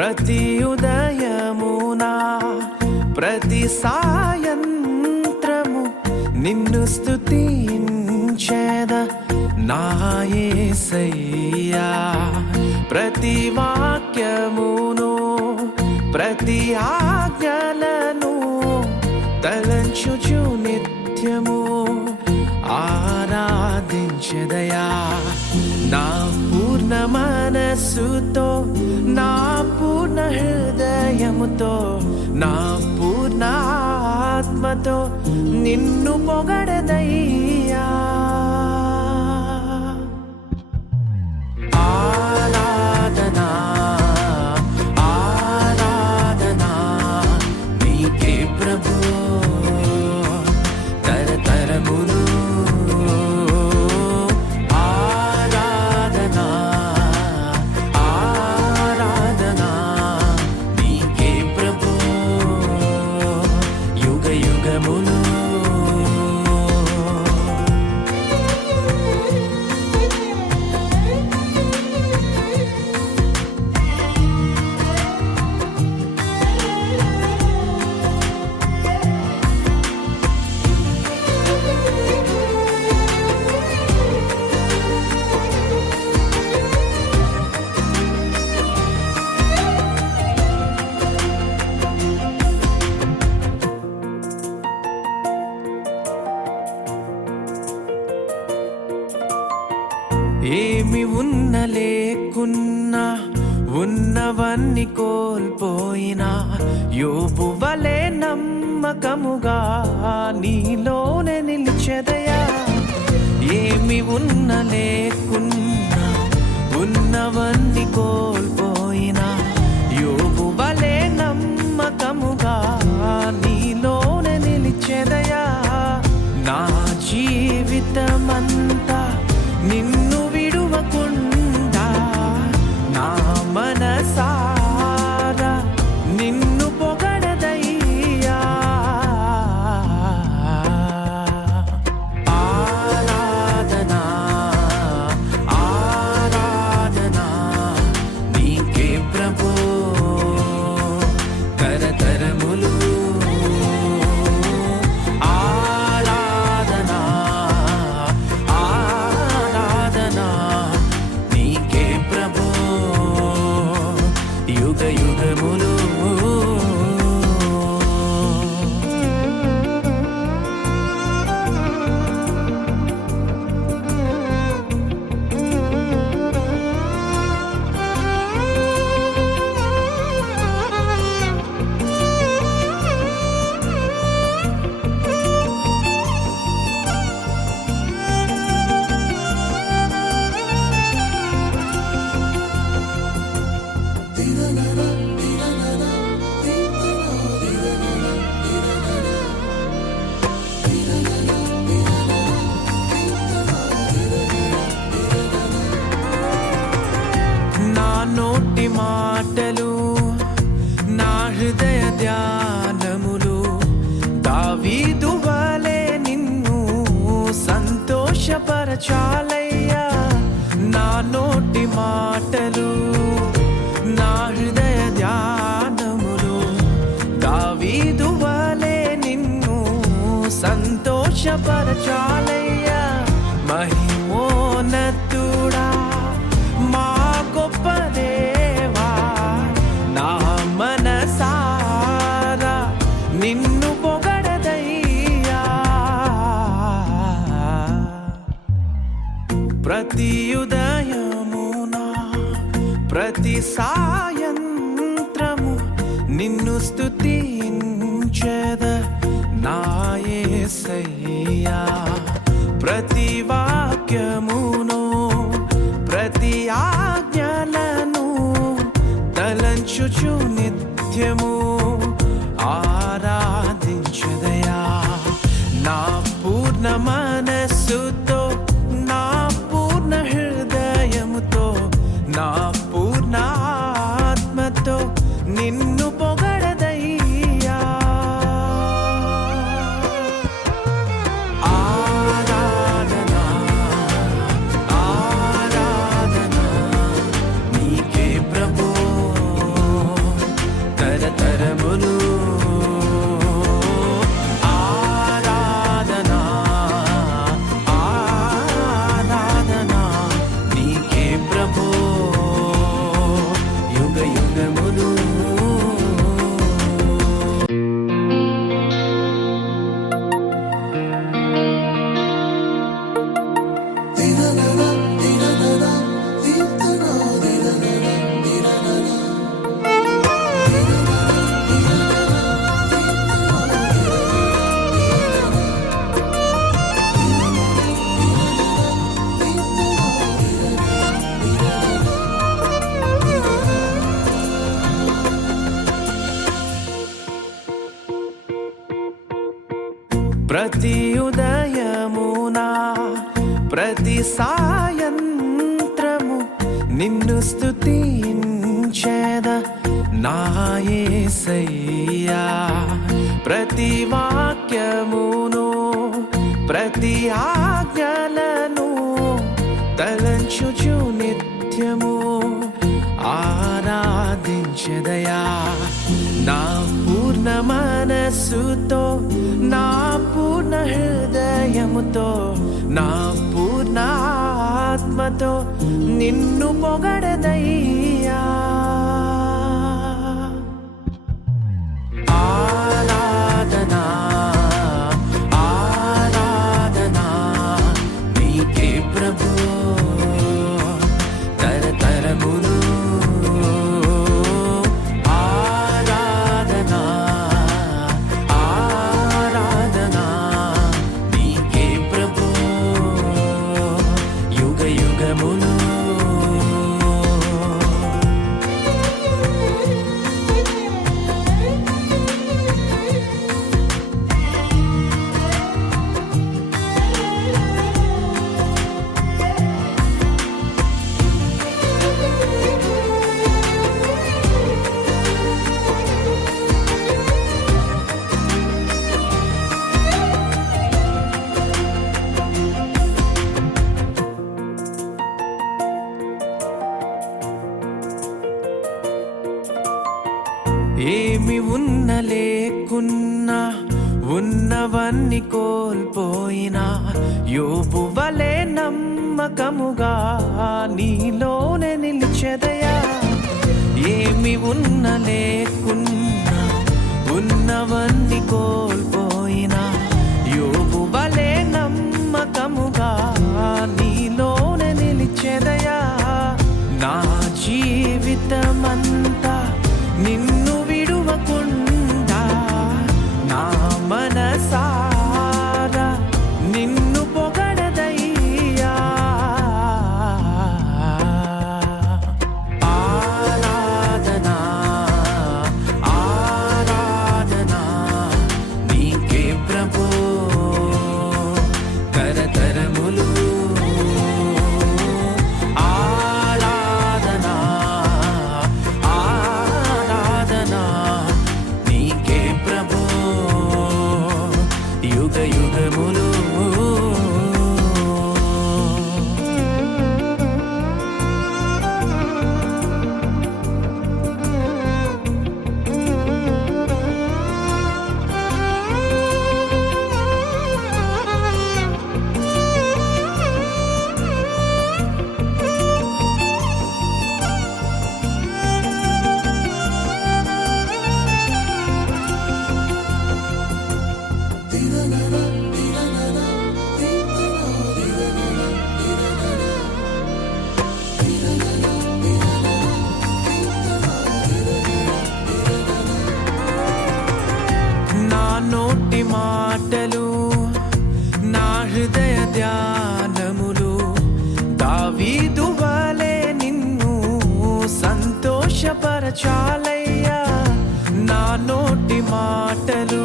ప్రతి ఉదయమునా ప్రతి సాయంత్రము నిన్ను స్తుతించేద నా యేసయ్యా. ప్రతి వాక్యమును ప్రతి ఆజ్ఞలను తలంచుచు నిత్యము ఆరాధించెదయా. నా పూర్ణ మనస్సుతో నా పూర్ణ హృదయముతో నా పూర్ణ ఆత్మతో నిన్ను పొగడదయ్యా. ఆరాధనా ఆరాధనా నీకే ప్రభు తరతరములు. ఏమి ఉన్న లేకున్నా ఉన్నవన్నీ కోల్పోయినా యోబు వలె నమ్మకముగా నీలోనే నిలిచెదయా. ఏమి ఉన్న లేకున్నా ఉన్నవన్నీ కోల్పోయినా యోబు వలె నమ్మకముగా నీలోనే నిలిచెదయా. నా జీవితమంతా నిన్ను విడువకుండా నా మనసారా నిన్ను పొగడదయ్యా. ఆరాధనా ఆరాధనా నీకే ప్రభు తరతరములు. నోటి మాటలు నా హృదయ ధ్యానములు దావీదు వలె నిన్ను సంతోషపరచాలయ్యా. నా నోటి మాటలు నా హృదయ ధ్యానములు దావీదు వలె నిన్ను సంతోషపరచాలయ్యా. మహిమోన్నతుడా మా గొప్ప దేవా నా మనసారా నిన్ను పొగడదయ్యా. ప్రతి ఉదయమునా ప్రతి సాయంత్రము నిన్ను స్తుతించెద నా యేసయ్యా. ప్రతి వాక్యమును ప్రతి ఆజ్ఞలను తలంచుచు నిత్యము ఆరాధించెదయా. నా పూర్ణ మనస్సుతో నా పూర్ణ హృదయముతో నా పూర్ణ ఆత్మతో నిన్ను పొగడదయ్యా. ఆరాధనా ఆరాధనా నీకే ప్రభు ప్రతి ఉదయమునా ప్రతి సాయంత్రము నిన్ను స్తుతించేద నా యేసయ్యా. ప్రతి వాక్యమును ప్రతి ఆజ్ఞలను తలంచుచు నిత్యము ఆరాధించెదయా. నా పూర్ణ మనస్సుతో నా పూర్ణ హృదయముతో నా పూర్ణ ఆత్మతో నిన్ను పొగడదయ్యా. ఆరాధనా ఆరాధనా నీకే ప్రభు తరతరములు. ఆరాధనా ఆరాధనా నీకే ప్రభు యుగ యుగములు. ఏమి ఉన్న లేకున్నా ఉన్నవన్నీ కోల్పోయినా యోబు వలె నమ్మకముగా నీలోనే నిలిచెదయా. ఏమి ఉన్న లేకున్నా ఉన్నవన్నీ కోల్పోయినా యోబు వలె నమ్మకముగా నీలోనే నిలిచెదయా. నా జీవితమంతా నిన్ను విడువకుండా నా మనసారా నిన్ను పొగడదయ్యా. ఆరాధనా ఆరాధనా నీకే ప్రభు తరతరములు. ఆరాధనా ఆరాధనా నీకే ప్రభు యుగ యుగములు. నా నోటి మాటలు నా హృదయ ధ్యానములు దావీదు వలె నిన్ను సంతోషపరచాలయ్యా. నా నోటి మాటలు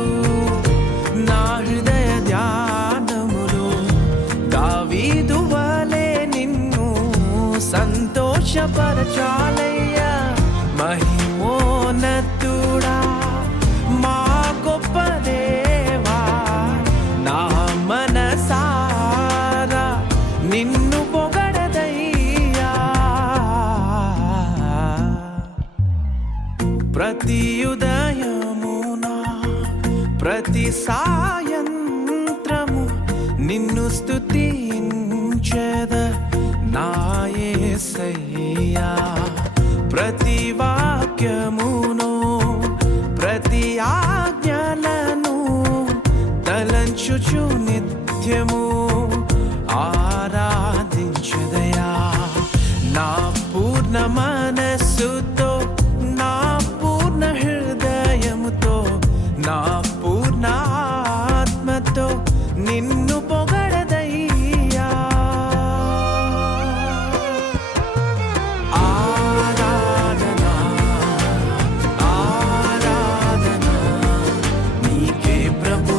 నా హృదయ ధ్యానములు దావీదు వలె నిన్ను సంతోషపరచాలయ్యా. మహిమోన్నతుడా మా గొప్ప దేవా నా మనసారా నిన్ను పొగడదయ్యా. ప్రతి ఉదయమునా ప్రతి సాయంత్రము నిన్ను స్తుతించెద నా యేసయ్యా. ప్రతి వాక్యమును ప్రతి ఆజ్ఞలను తలంచుచు నిత్యము ఆరాధించెదయా. నా పూర్ణ మనస్సుతో నా పూర్ణ హృదయముతో నా పూర్ణ ఆత్మతో నిన్ను పొగడదయ్యా. ఆరాధనా ఆరాధనా నీకే ప్రభు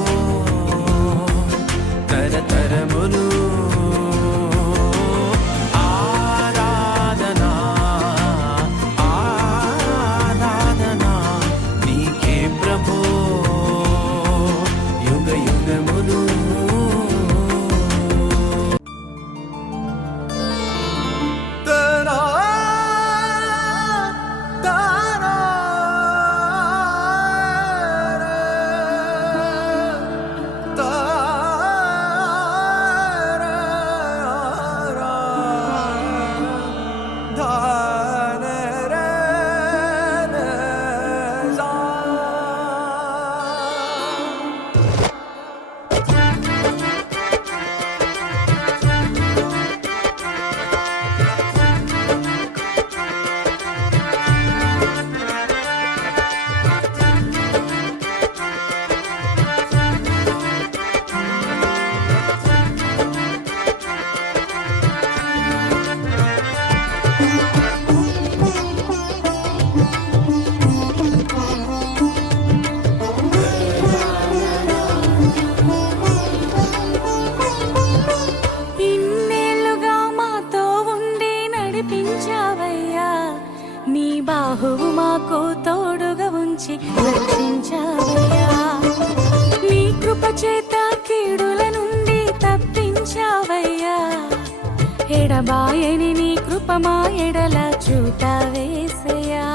నీ బాహువు మాకు తోడుగా ఉంచి రక్షించావయ్యా. నీ కృప చేత కీడుల నుండి తప్పించావయ్యా. ఎడబాయని నీ కృప మా ఎడల చూపావేసయ్యా.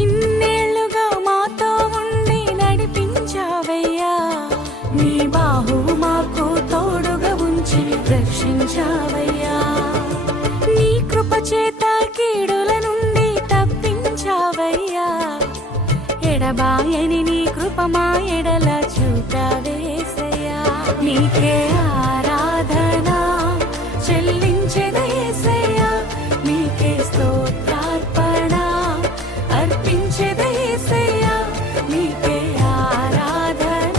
ఇన్నేళ్లుగా మాతో ఉండి నడిపించావయ్యా. నీ బాహువు మాకు తోడుగా ఉంచి రక్షించావయ్యా. నీ కృప చేత కీడుల నుండి తప్పించావయ్యా. ఎడబాయని నీ కృప మా ఎడల చూపావేసయ్యా. నీకే ఆరాధన చెల్లించెదయేసయ్యా. నీకే స్తోత్రార్పణ అర్పించెదయేసయ్యా. నీకే ఆరాధన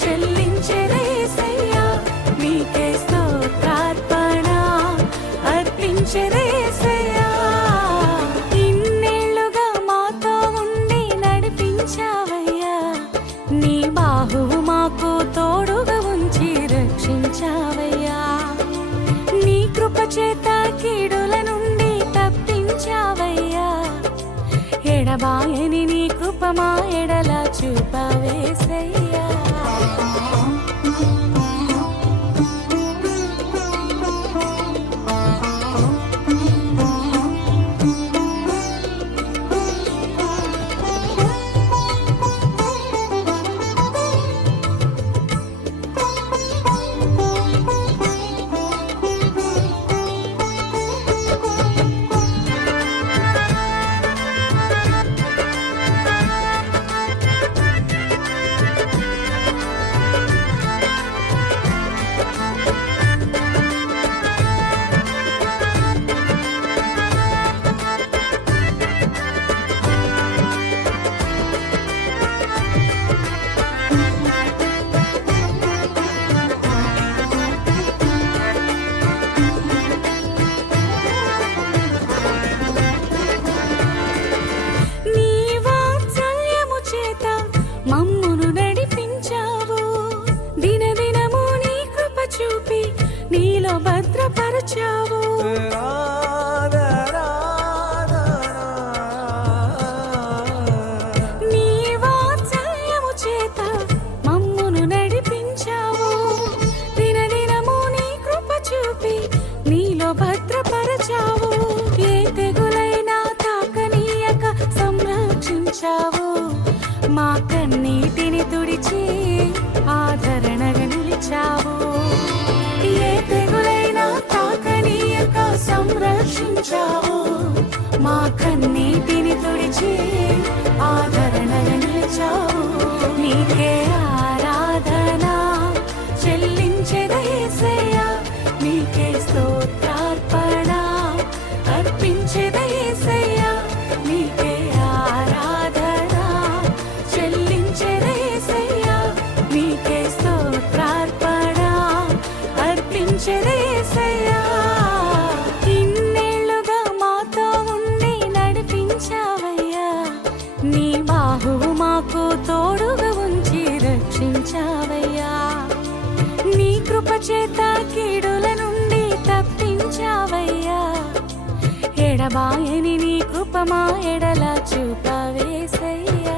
చెల్లించెదయేసయ్యా. నీకే స్తోత్రార్పణ అర్పించెదయేసయ్యా. ఇన్నేళ్లుగా మాతో ఉండి నడిపించావయ్యా. నీ బాహువు మాకు తోడుగా ఉంచి రక్షించావయ్యా. నీ కృప చేత కీడుల నుండి తప్పించావయ్యా. ఎడబాయని నీ కృప మా ఎడల చూపావేసయ్యా. మమ్మును నడిపించావు. దినదినము నీ కృప చూపి నీలో భద్రపరచావు. నీ వాత్సల్యము చేత మమ్మును నడిపించావు. దినదినము నీ కృప చూపి నీలో భద్రపరచావు. ఏ తెగులైనా తాకనీయక సంరక్షించావు. మా కన్నీటిని తుడిచి ఆదరణగా నిలిచావు. ఏ తెగులైనా తాకనీయక సంరక్షించావు. మా కన్నీటిని తుడిచి ఆదరణగా నిలిచావు. నీకే ఆరాధన చెల్లించెదయేసయ్యా. నీకే స్తోత్రార్పణ అర్పించెదయేసయ్యా. నీకే ఆరాధన చెల్లించెదయేసయ్యా. నీకే స్తోత్రార్పణ అర్పించెదయేసయ్యా. ఇన్నేళ్లుగా మాతో ఉండి నడిపించావయ్యా. నీ బాహువు మాకు తోడుగా ఉంచి రక్షించావయ్యా. నీ కృప చేత కీడుల నుండి తప్పించావయ్యా. ఎడబాయని నీ కృప మా ఎడల చూపావేసయ్యా.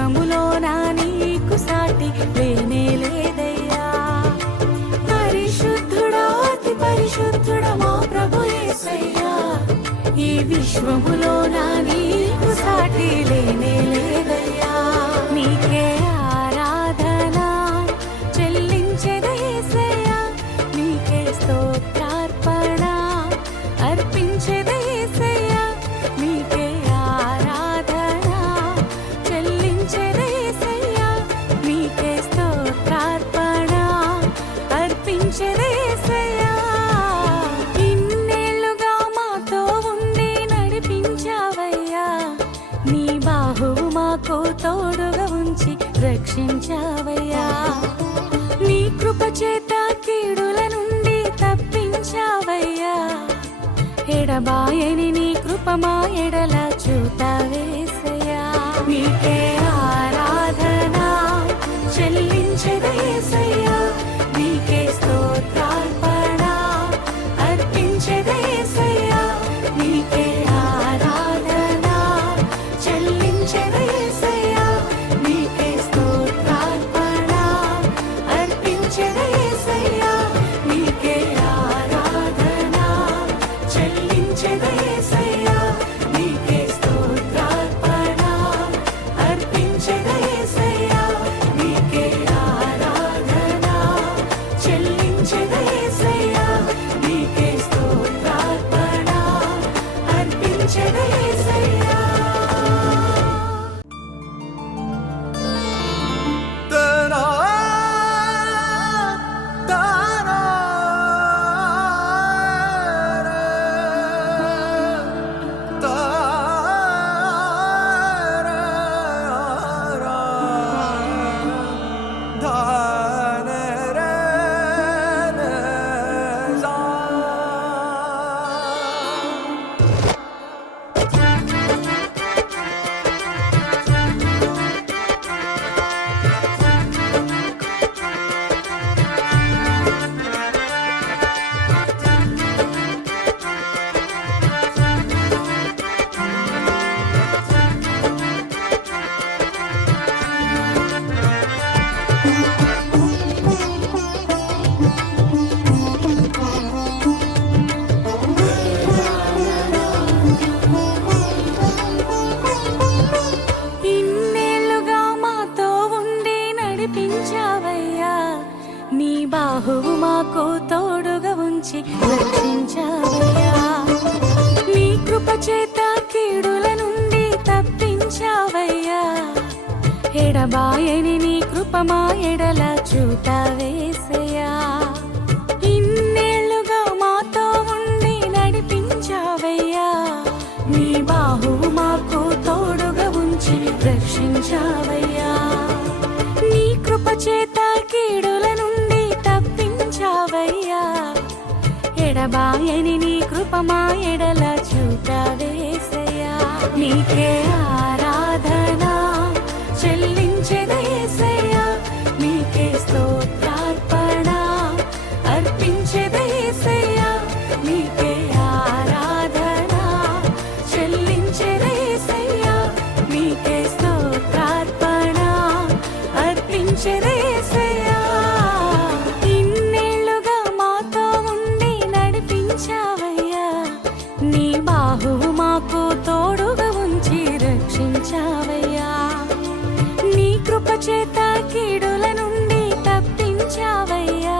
విశ్వములోన నీకు సాటి లేనే లేదయ్యా. పరిశుద్ధుడా అతి పరిశుద్ధుడా మా ప్రభు యేసయ్యా, ఈ విశ్వములోన నీకు సాటి లేనే లేదయ్యా. నీకే ఆరాధన చెల్లించెదా యేసయ్యా, నీకే స్తోత్రార్పణ అర్పించెదా యేసయ్యా, నీకే ఆరాధన చెల్లించెదా యేసయ్యా, నీకే స్తోత్రార్పణ అర్పించెదా యేసయ్యా. ఇన్నేళ్లుగా మాతో ఉండి నడిపించావయ్యా, నీ బాహువు మాకు తోడుగా ఉంచి రక్షించావయ్యా. నీ కృప చేత కీడుల నుండి తప్పించావయ్యా, ఎడబాయని నీ కృప మా ఎడల చూపావేసయ్యా. నీకే ఆరాధన చెల్లించెదా యేసయ్యా, నీకే స్తోత్రార్పణ అర్పించెదా యేసయ్యా, నీకే ఆరాధన చెల్లించెదా యేసయ్యా, నీకే స్తోత్రార్పణ అర్పించెదా యేసయ్యా, నీకే ఆరాధన చెల్లించెదా యేసయ్యా, నీకే స్తోత్రార్పణ అర్పించెదా యేసయ్యా, నీకే ఆరాధన చెల్లించెదా యేసయ్యా, నీకే స్తోత్రార్పణ అర్పించెదా యేసయ్యా. తనా తనా ఇన్నేళ్లుగా మాతో ఉండి నడిపించావయ్యా, నీ బాహువు మాకు తోడుగా ఉంచి రక్షించావయ్యా. నీ కృప చేత కీడుల నుండి తప్పించావయ్యా, ఎడబాయని నీ కృప మా ఎడల చూపావేసయ్యా. ఇన్నేళ్లుగా మాతో ఉండి నడిపించావయ్యా, నీ బాహువు మాకు తోడుగా ఉంచి రక్షించావయ్యా. నీ కృప చేత కీడుల నుండి తప్పించావయ్యా, ఎడబాయని నీ కృప మా ఎడల చూపావేసయ్యా. నీకే ఆరాధన చెల్లించెదా యేసయ్యా, నీకే స్తోత్రార్పణ అర్పించెదా యేసయ్యా, నీకే ఆరాధన చెల్లించెదా యేసయ్యా, నీకే స్తోత్రార్పణ అర్పించెదా యేసయ్యా. ఇన్నేళ్లుగా మాతో ఉండి నడిపించావయ్యా, నీ బాహువు మాకు తోడుగా ఉంచి రక్షించావయ్యా. నీ కృప చేత కీడుల నుండి తప్పించావయ్యా,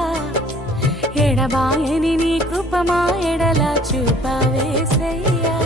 ఎడబాయని నీ కృప మా ఎడల చూపావేసయ్యా.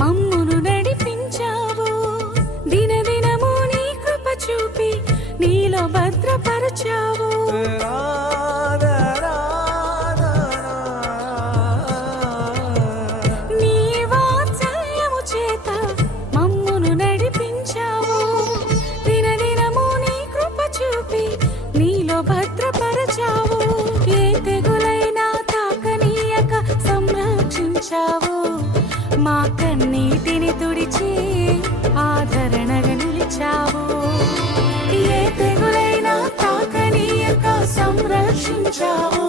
మమ్మును నడిపించావు. దినదినము నీ కృప చూపి నీలో భద్రపరచావు. నీ వాత్సల్యము చేత మమ్మును నడిపించావు. దినదినము నీ కృప చూపి నీలో భద్రపరచావు. ఏ తెగులైనా తాకనీయక సంరక్షించావు. మా కన్నీటిని తుడిచి ఆదరణగా నిలిచావు. ఏ తెగులైనా తాకనీయక సంరక్షించావు.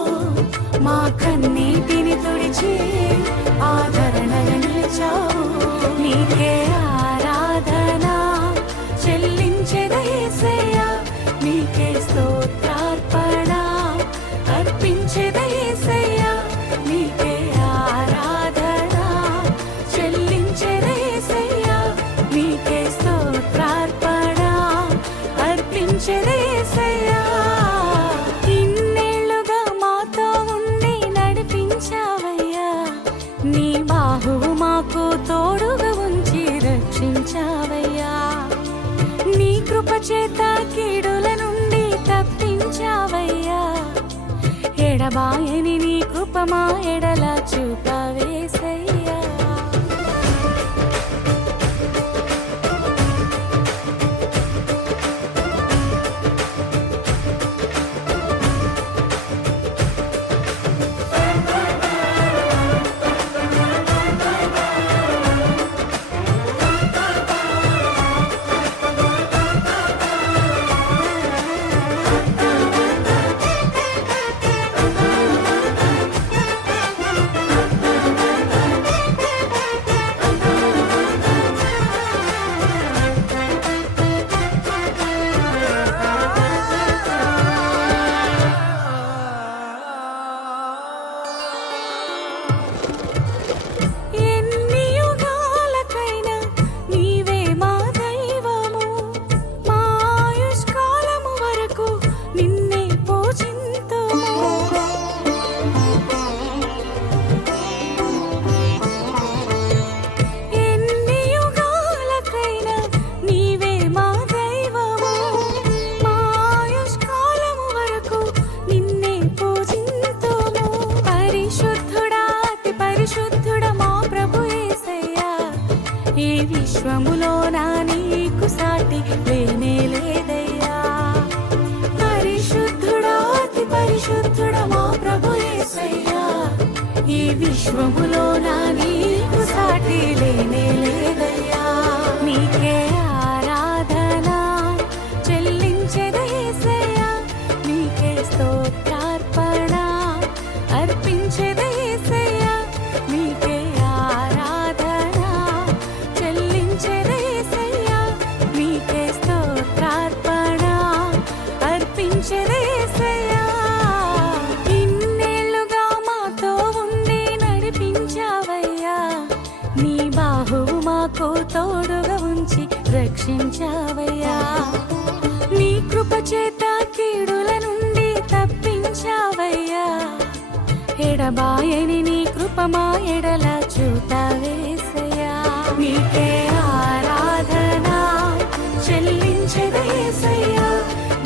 మా కన్నీటిని తుడిచి ఆదరణగా నిలిచావు. నీకే ఆరాధన చెల్లించెదా యేసయ్యా. నీకే స్తోత్రార్పణ అర్పించెదా యేసయ్యా. నీకే ఆరాధన చెల్లించెదా యేసయ్యా. నీకే స్తోత్రార్పణ అర్పించెదా యేసయ్యా. ఇన్నేళ్లుగా మాతో ఉండి నడిపించావయ్యా. నీ బాహువు మాకు తోడుగా ఉంచి రక్షించావయ్యా. నీ కృప చేత కీడుల నుండి తప్పించావయ్యా. ఎడబాయని నీ కృప మా ఎడల చూపవేసయ్యా. ఎన్ని యుగాలకైనా నీవే మా దైవము. మా ఆయుష్కాలము వరకు నిన్నే పూజింతుము. ఎన్ని యుగాలకైనా నీవే మా దైవము. మా ఆయుష్కాలము వరకు నిన్నే పూజింతుము. పరిశుద్ధుడా అతి పరిశుద్ధుడా మా ప్రభు యేసయ్యా. ఈ విశ్వములో నా నీకు సాటి లేనే లేదయ్యా. పరిశుద్ధుడా అతి పరిశుద్ధుడా మా ప్రభు యేసయ్యా. ఈ విశ్వములో నా నీకు సాటి లేనే లేదయ్యా. నీకే ఆరాధన చెల్లించెదా యేసయ్యా. నీకే స్తోత్రార్పణ అర్పించెదా యేసయ్యా. నీకే ఆరాధన చెల్లించెదా యేసయ్యా. నీకే స్తోత్రార్పణ అర్పించెదా యేసయ్యా. ఇన్నేళ్లుగా మాతో ఉండి నడిపించావయ్యా. నీ బాహువు మాకు తోడుగా ఉంచి రక్షించావయ్యా. నీ కృప చేత కీడుల నుండి తప్పించావయ్యా. ఎడబాయని నీ కృప మా ఎడల చూపవేసయ్యా. నీకే ఆరాధన చెల్లించెదా యేసయ్యా.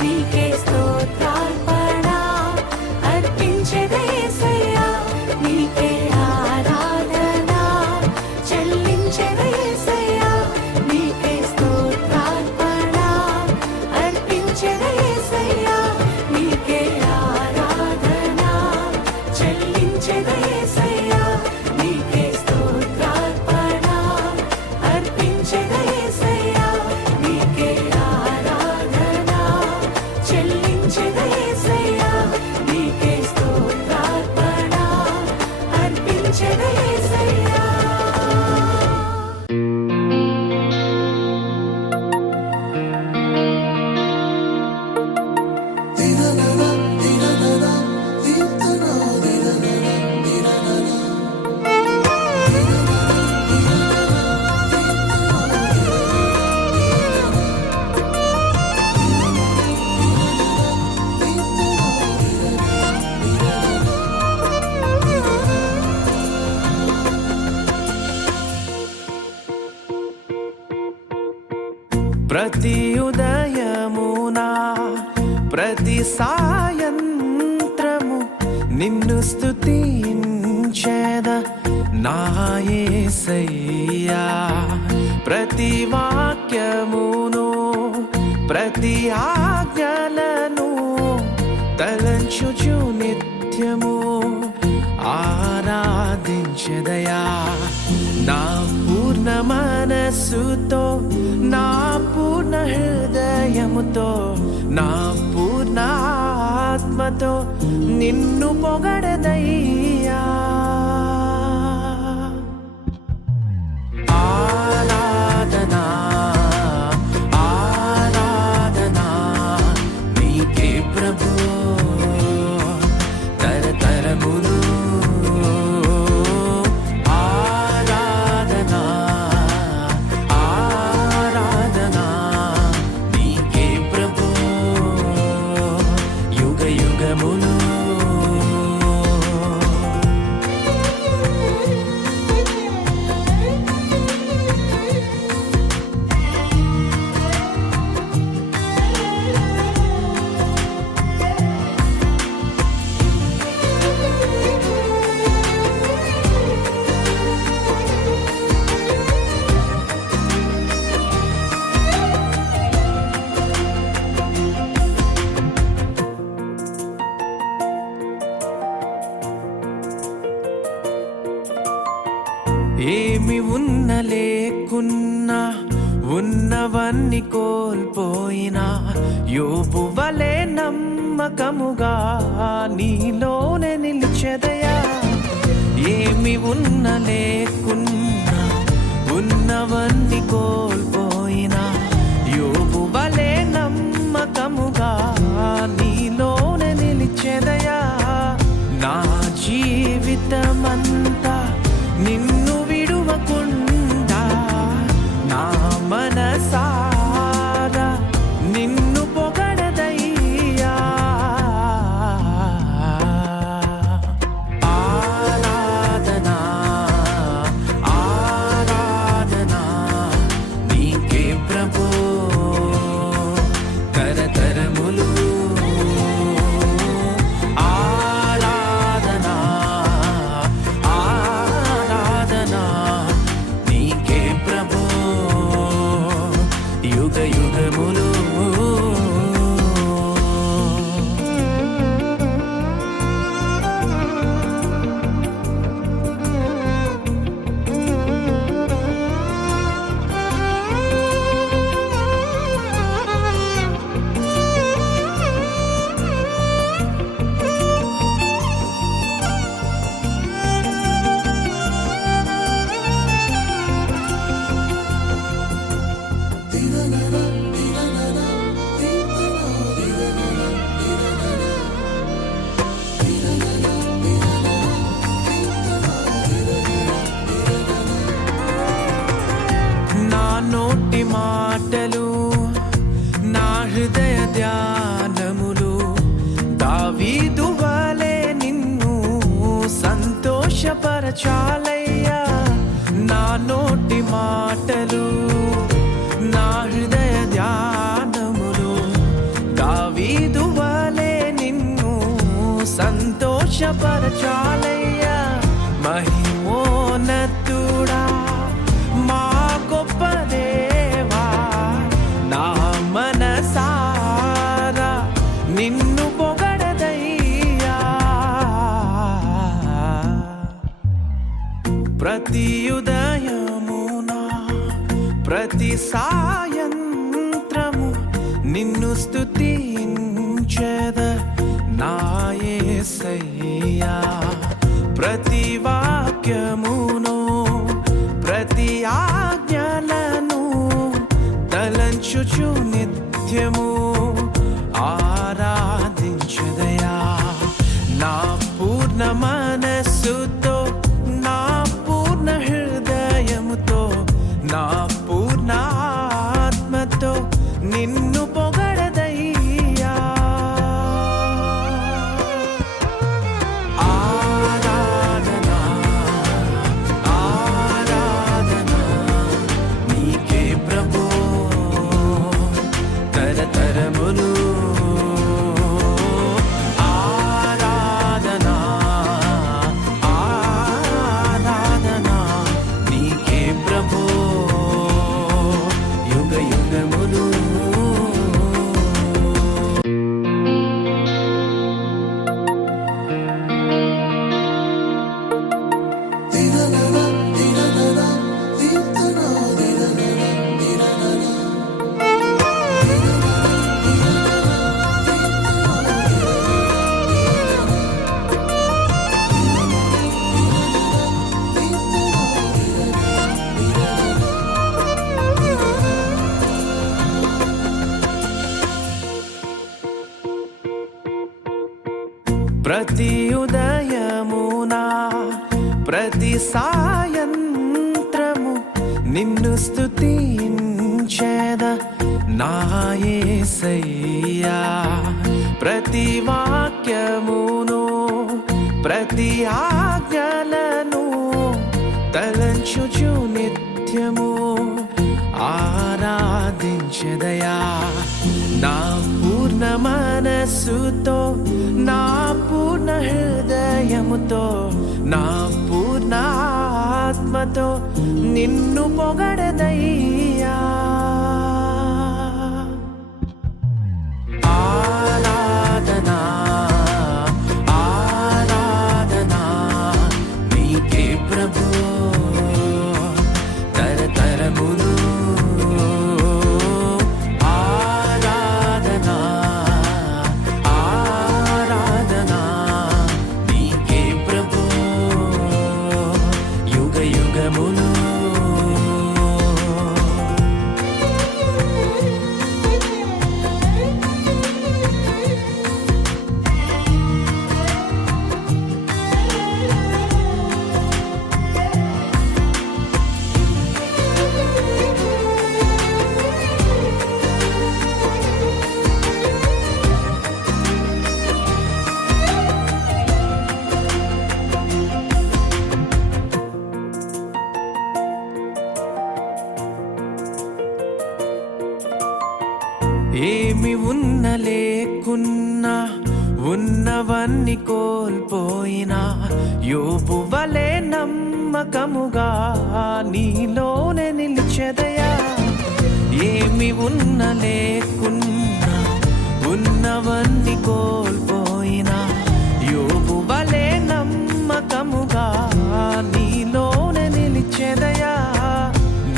నీకే స్తోత్రార్పణ అర్పించెదా యేసయ్యా. నీకే ఆరాధన చెల్లించెదా యేసయ్యా. నీకే స్తోత్రార్పణ అర్పించెదా యేసయ్యా. నీకే ఆరాధన చెల్లించెదా యేసయ్యా. నీకే స్తోత్రార్పణ అర్పించెదా యేసయ్యా. నీకే ఆరాధన చెల్లించెదా యేసయ్యా. నీకే స్తోత్రార్పణ అర్పించెదా యేసయ్యా. ప్రతి ఉదయమునా ప్రతి సాయంత్రము నిన్ను స్తుతించేద నా యేసయ్యా. ప్రతి వాక్యమును ప్రతి ఆజ్ఞలను తలంచుచు నిత్యము ఆరాధించెదయా. నా పూర్ణ మనస్సుతో నా పూర్ణ హృదయముతో నా పూర్ణ ఆత్మతో నిన్ను పొగడదయ్యా. ఆరాధనా ఆరాధనా నీకే ప్రభు తరతరములు. ఆరాధనా ఆరాధనా నీకే ప్రభు యుగ యుగములు. ఏమి ఉన్న లేకున్నా ఉన్నవన్నీ కోల్పోయినా యోబు వలె నమ్మకముగా నీలోనే నిలిచెదయా. ఏమి ఉన్న లేకున్నా ఉన్నవన్నీ కోల్పోయినా యోబు వలె నమ్మకముగా నీలోనే నిలిచెదయా. నా జీవితమంతా నిన్ను విడువకుండా నా మనసారా నిన్ను పొగడదయ్యా. ఆరాధనా ఆరాధనా నీకే ప్రభు తరతరములు. ఆరాధనా ఆరాధనా నీకే ప్రభు యుగ యుగములు. నా నోటి మాటలు నా హృదయ ధ్యానములు దావీదు వలె నిన్ను సంతోషపరచాలయ్యా. నా నోటి మాటలు నా హృదయ ధ్యానములు దావీదు వలె నిన్ను సంతోషపరచాలయ్యా. మహిమోన్నతుడా మా గొప్ప దేవా నా మనసారా నిన్ను పొగడదయ్యా. ప్రతి ఉదయమునా ప్రతి సాయంత్రము నిన్ను స్తుతించెద నా యేసయ్యా. ప్రతి వాక్యమును ప్రతి ఆజ్ఞలను తలంచుచు నిత్యము ఆరాధించెదయా. నా పూర్ణ మనస్సుతో నా పూర్ణ హృదయముతో నా పూర్ణ ఆత్మతో నిన్ను పొగడదయ్యా. ఆరాధనా ఆరాధనా నీకే ప్రభు ప్రతి ఉదయమునా ప్రతి సాయంత్రము నిన్ను స్తుతించేద నా యేసయ్యా. ప్రతి వాక్యమును ప్రతి ఆజ్ఞలను తలంచుచు నిత్యము ఆరాధించెదయా. నా పూర్ణ మనస్సుతో నా పూర్ణ హృదయముతో నా పూర్ణ ఆత్మతో నిన్ను పొగడదయ్యా. ఆరాధనా ఆరాధనా నీకే ప్రభు తరతరములు. ఆరాధనా ఆరాధనా నీకే ప్రభు యుగ యుగములు. ఏమి ఉన్న లేకున్నా ఉన్నవన్నీ కోల్పోయినా యోబు వలె నమ్మకముగా నీలోనే నిలిచెదయా. ఏమి ఉన్న లేకున్నా ఉన్నవన్నీ కోల్పోయినా యోబు వలె నమ్మకముగా నీలోనే నిలిచెదయా.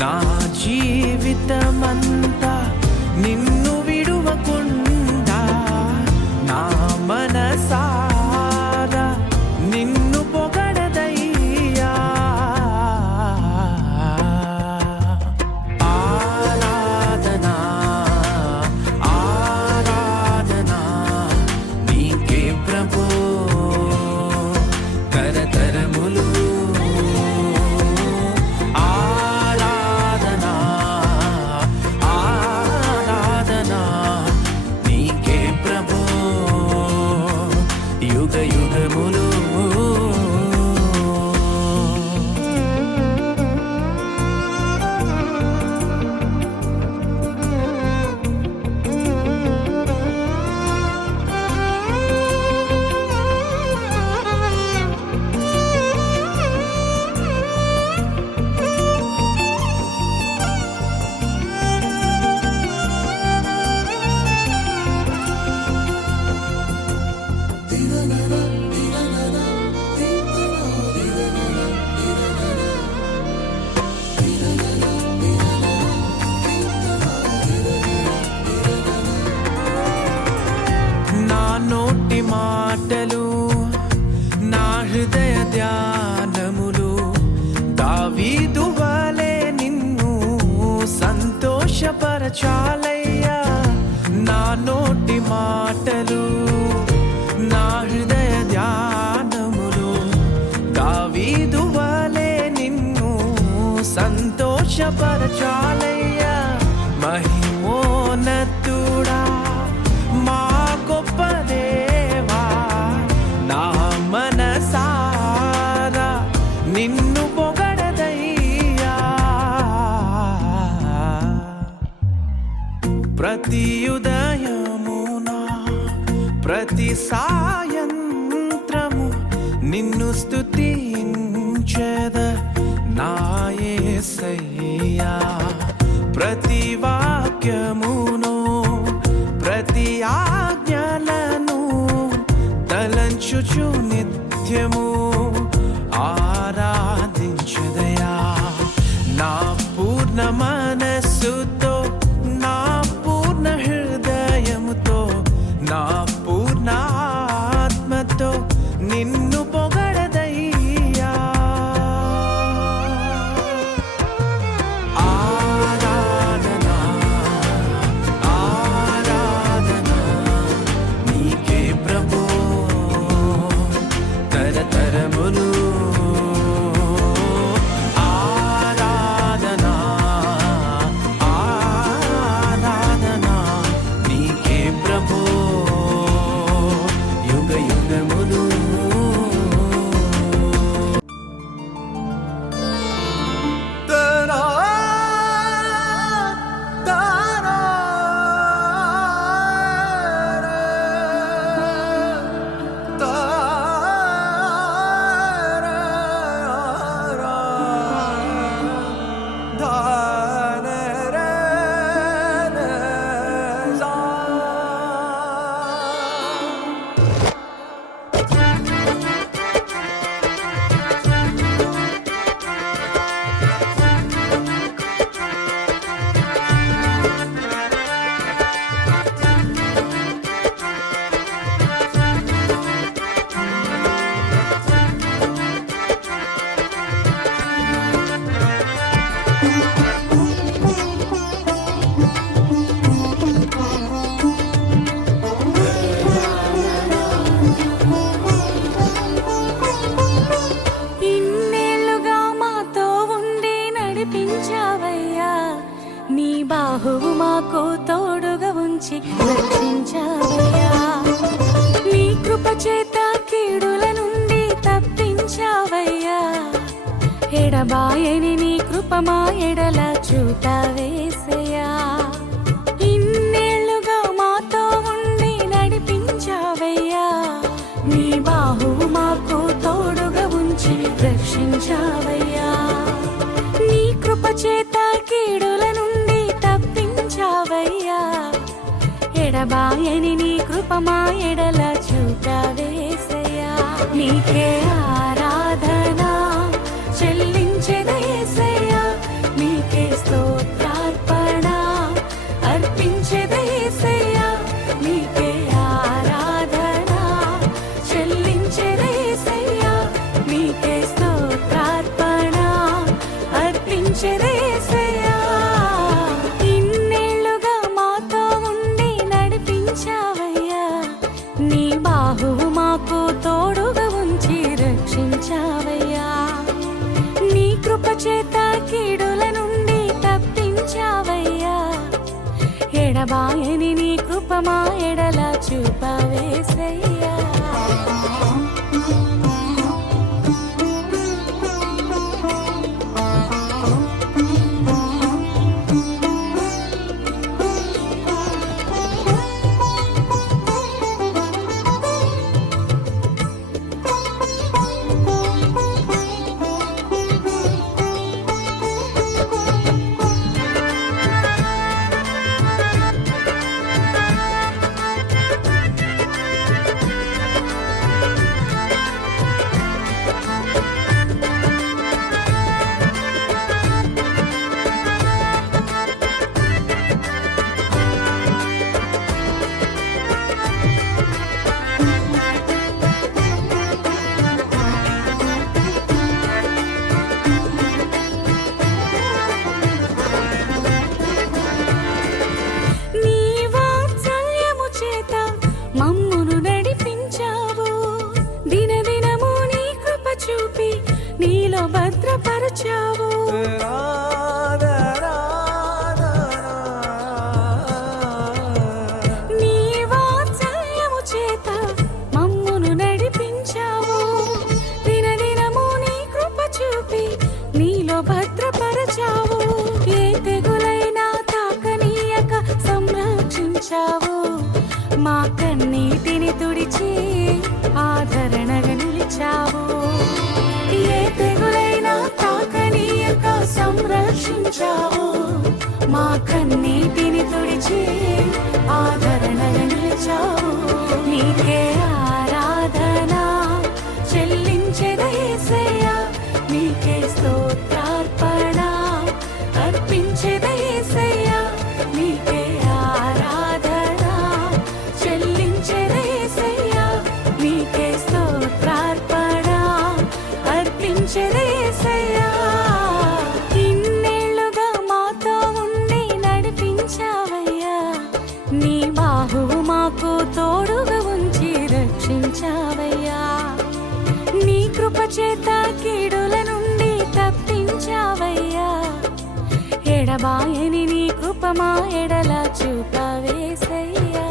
నా జీవితమంతా నిన్ను విడువకుండా నా మనసారా నిన్ను పొగడదయ్యా. ఆరాధనా ఆరాధనా నీకే ప్రభు తరతరములు. ఆరాధనా ఆరాధనా నీకే ప్రభు యుగ యుగములు. నా నోటి మాటలు నా హృదయ ధ్యానములు దావీదు వలె నిన్ను సంతోషపరచాలయ్యా. నా నోటి మాటలు నా హృదయ ధ్యానములు దావీదు వలె నిన్ను సంతోషపరచాలయ్యా. మహిమోన్నతుడా మా గొప్ప దేవా నా మనసారా నిన్ను పొగడదయ్యా. ప్రతి ఉదయమునా ప్రతి సాయంత్రము నిన్ను స్తుతించెద నా యేసయ్యా. ప్రతి వాక్యమును ప్రతి ఆజ్ఞలను తలంచుచు నిత్యము ఆరాధించెదయా. నా పూర్ణ మనస్సుతో నా పూర్ణ హృదయముతో నా పూర్ణ ఆత్మతో నిన్ను పొగడదయ్యా. ఆరాధనా ఆరాధనా నీకే ప్రభు ధాన రే న సా. ఇన్నేళ్లుగా మాతో ఉండి నడిపించావయ్యా, నీ బాహువు మాకు తోడుగా ఉంచి రక్షించావయ్యా. నీ కృప చేత కీడుల నుండి తప్పించావయ్యా, ఎడబాయని నీ కృప మా ఎడల చూపావేసయ్యా. ఇన్నేళ్లుగా మాతో ఉండి నడిపించావయ్యా, నీ బాహువు మాకు తోడుగా ఉంచి రక్షించావయ్యా. నీ కృప చేత కీడుల నుండి తప్పించావయ్యా, ఎడబాయని నీ కృప మా ఎడల చూపావేసయ్యా. నీకే ఆరాధన చెల్లించెదయేసయ్యా, నీకే స్తోత్రార్పణ అర్పించెదయేసయ్యా. నీకే ఆరాధన చెల్లించెదయేసయ్యా, నీకే స్తోత్రార్పణ అర్పించెదయేసయ్యా. ఇన్నేళ్లుగా మాతో ఉండి నడిపించావయ్యా, నీ బాహువు మాకు తోడుగా ఉంచి రక్షించావయ్యా. నీ కృప చేత కీడుల నుండి తప్పించావయ్యా, ఎడబాయని నీ కృప మా ఎడల చూపావేసయ్యా. నీ వాత్సల్యము చేత మమ్మును నడిపించావు, దినదినము నీ కృప చూపి నీలో భద్రపరచావు. నీ వాత్సల్యము చేత మమ్మును నడిపించావు, దినదినము నీ కృప చూపి నీలో భద్రపరచావు. ఏ తెగులైనా తాకనీయక సంరక్షించావు, మా కన్నీటిని తుడిచి ఆదరణగా నిలిచావు. ఏ తెగులైనా తాకనీయక సంరక్షించావు, మా కన్నీటిని తుడిచి ఆదరణగా నిలిచావు. నీకే ఆరాధన చెల్లించెదయేసయ్యా, నీకే స్తోత్రార్పణ అర్పించెదయేసయ్యా. నీకే ఆరాధన చెల్లించెదయేసయ్యా, నీకే స్తోత్రార్పణ అర్పించెదయేసయ్యా. ఇన్నేళ్లుగా మాతో ఉండి నడిపించావయ్యా, నీ బాహువు మాకు తోడుగా ఉంచి రక్షించావయ్యా. నీ కృప చేత కీడుల నుండి తప్పించావయ్యా, ఎడబాయని నీ కృప మా ఎడల చూపావేసయ్యా.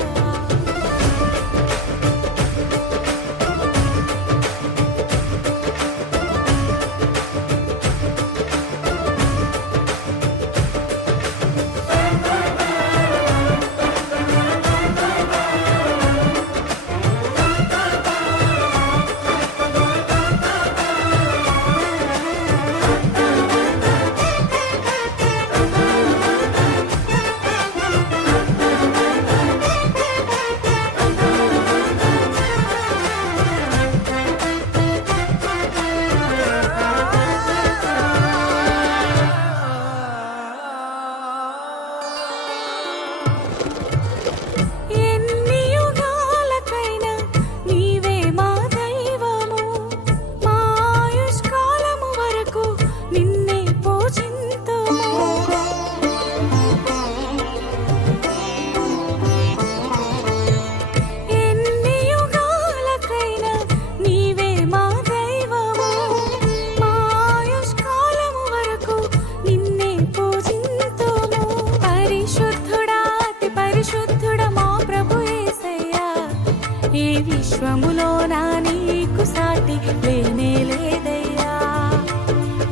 విశ్వములోన నీకు సాటి లేనే లేదయ్యా.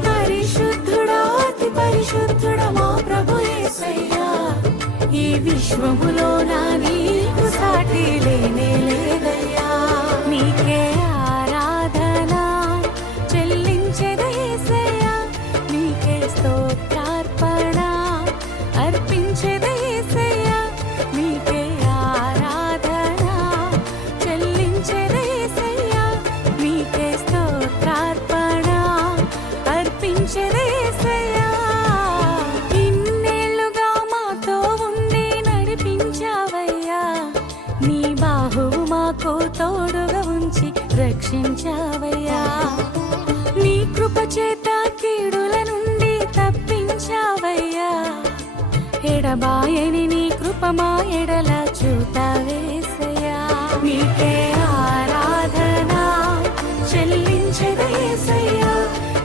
పరిశుద్ధుడా అతి పరిశుద్ధుడా మా ప్రభు యేసయ్యా, ఈ విశ్వములోన నీకు సాటి లేనే లేదయ్యా. నీకే ఆరాధన చెల్లించెద యేసయ్యా, నీకే స్తోత్రార్పణ అర్పించెద యేసయ్యా, నీకే ఆరాధన చెల్లించెద యేసయ్యా, నీకే స్తోత్రార్పణ అర్పించెద యేసయ్యా. ఇన్నేళ్లుగా మాతో ఉండి నడిపించావయ్యా, నీ బాహువు మాకు తోడుగా ఉంచి రక్షించావయ్యా. నీ కృప చేత కీడుల నుండి తప్పించావయ్యా, ఎడబాయని నీ కృప మా ఎడల చూపావేసయ్యా. నీకే ఆరాధన చెల్లించెద యేసయ్యా,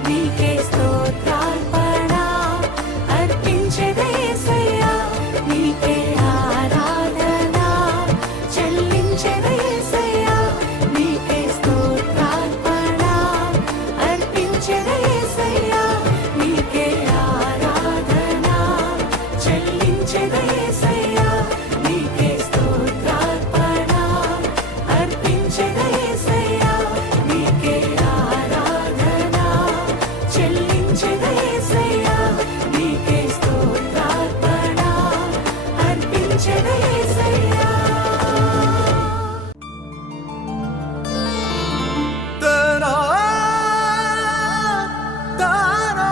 నీకే స్తోత్రార్పణ అర్పించెద యేసయ్యా, నీకే ఆరాధన చెల్లించెద యేసయ్యా, నీకే స్తోత్రార్పణ అర్పించెద యేసయ్యా, నీకే ఆరాధన చెల్లించెద యేసయ్యా, నీకే స్తోత్రార్పణ అర్పించెద యేసయ్యా, నీకే ఆరాధన చెల్లించెద యేసయ్యా, నీకే స్తోత్రార్పణ అర్పించెద యేసయ్యా. తనా తనా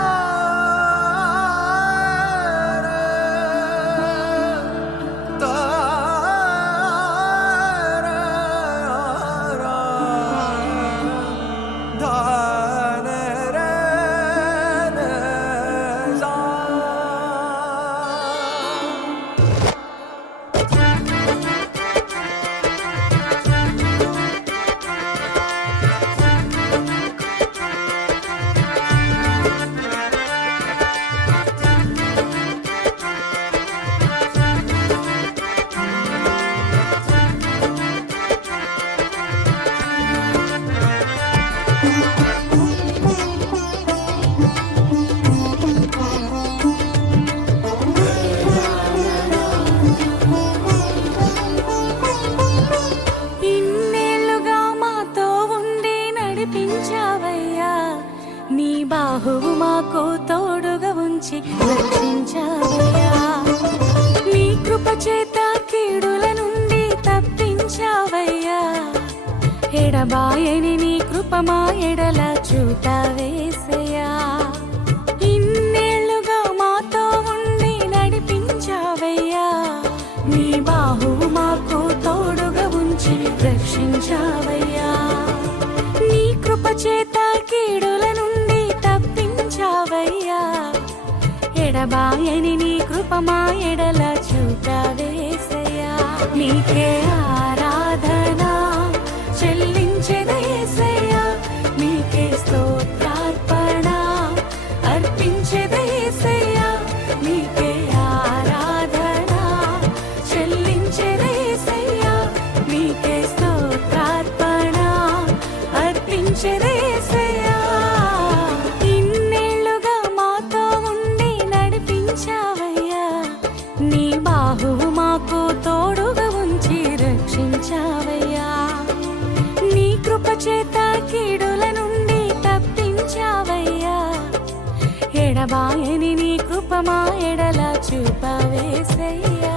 ఇన్నేళ్లుగా మాతో ఉండి నడిపించావయ్యా, నీ బాహువు మాకు తోడుగా ఉంచి రక్షించావయ్యా. నీ కృప చేత కీడుల నుండి తప్పించావయ్యా, ఎడబాయని నీ కృప మా ఎడల చూపావేసయ్యా. ఇన్నేళ్లుగా మాతో ఉండి నడిపించావయ్యా, నీ బాహువు మాకు తోడుగా ఉంచి రక్షించావయ్యా. నీ కృప చేత కీడుల నుండి తప్పించావయ్యా, ఎడబాయని నీ కృప మా ఎడల చూపావేసయ్యా. నీకే ఆరాధన చెల్లించెద యేసయ్యా, నీకే స్తోత్రార్పణ అర్పించెద యేసయ్యా, నీకే ఆరాధన చెల్లించెద యేసయ్యా, నీకే స్తోత్రార్పణ అర్పించెద యేసయ్యా. ఇన్నేళ్లుగా మాతో ఉండి నడిపించావయ్యా, నీ బాహువు మాకు తోడుగా ఉంచి రక్షించావయ్యా. నీ కృప చేత కీడుల నుండి తప్పించావయ్యా, ఎడబాయని నీ కృప మా ఎడల చూపావేసయ్యా.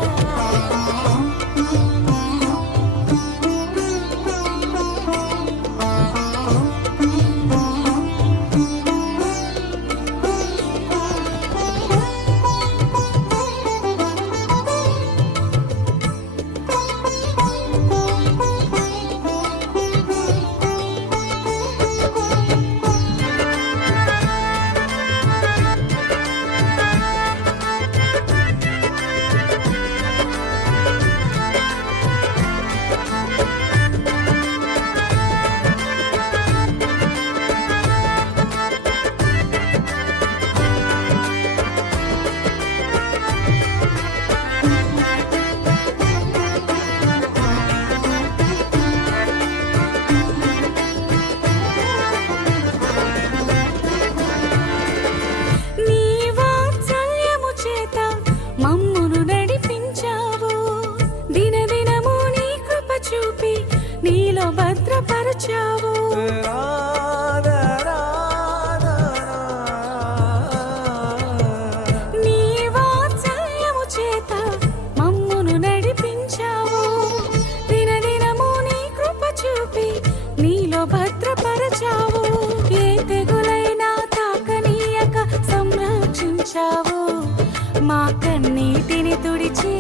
మా కన్నీటిని తుడిచి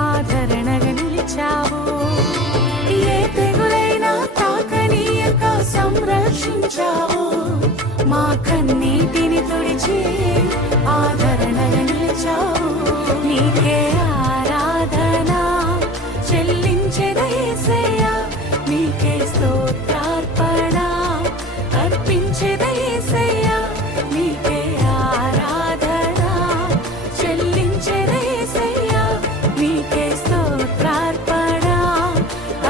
ఆదరణగా నిలిచావు. ఏ తెగులైనా తాకనీయక సంరక్షించావు. మా కన్నీటిని తుడిచి ఆదరణగా నిలిచావు. నీకే ఆరాధన చెల్లించెదా యేసయ్యా, నీకే స్తోత్రార్పణ అర్పించెదా యేసయ్యా, నీకే ఆరాధన చెల్లించెదా యేసయ్యా, నీకే స్తోత్రార్పణ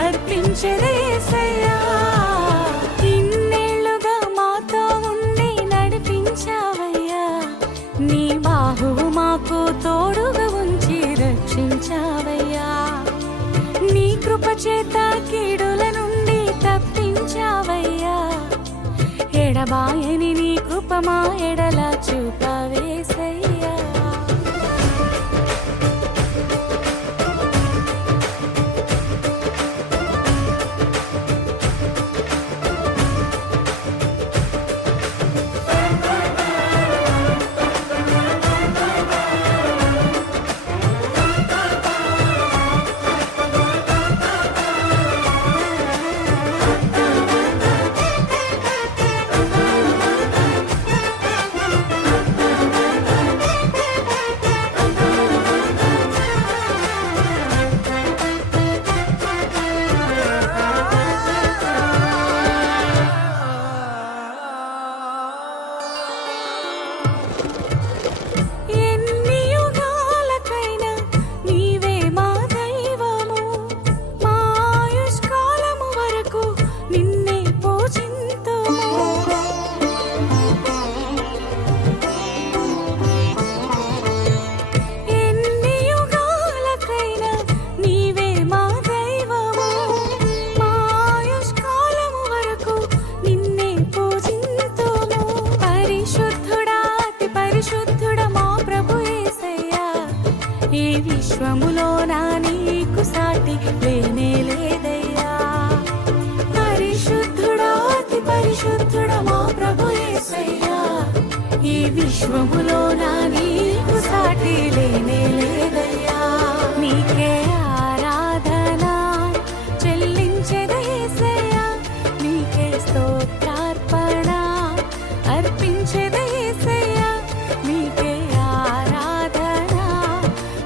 అర్పించెదా యేసయ్యా. ఇన్నేళ్లుగా మాతో ఉండి నడిపించావయ్యా, నీ బాహువు మాకు తోడుగా ఉంచి రక్షించావయ్యా. నీ కృప చేత కీడుల నుండి తప్పించావయ్యా. ఎడబాయని నీ కృప మా ఎడల చూపవేసయ్యా. ఎన్ని యుగాలకైనా నీవే మా దైవము. మా ఆయుష్కాలము వరకు నిన్నే పూజింతుము. ఎన్ని యుగాలకైనా నీవే మా దైవము. మా ఆయుష్కాలము వరకు నిన్నే పూజింతుము. పరిశుద్ధుడా అతి పరిశుద్ధుడా మా ప్రభు యేసయ్యా, ఈ విశ్వములో నా నీకు సాటి లేనే లేదయ్యా. పరిశుద్ధుడా అతి పరిశుద్ధుడా మా ప్రభు యేసయ్యా, ఈ విశ్వములో నా నీకు సాటి లేనే లేదయ్యా. నీకే ఆరాధన చెల్లించెదా యేసయ్యా, నీకే స్తోత్రార్పణ అర్పించెదా యేసయ్యా, నీకే ఆరాధన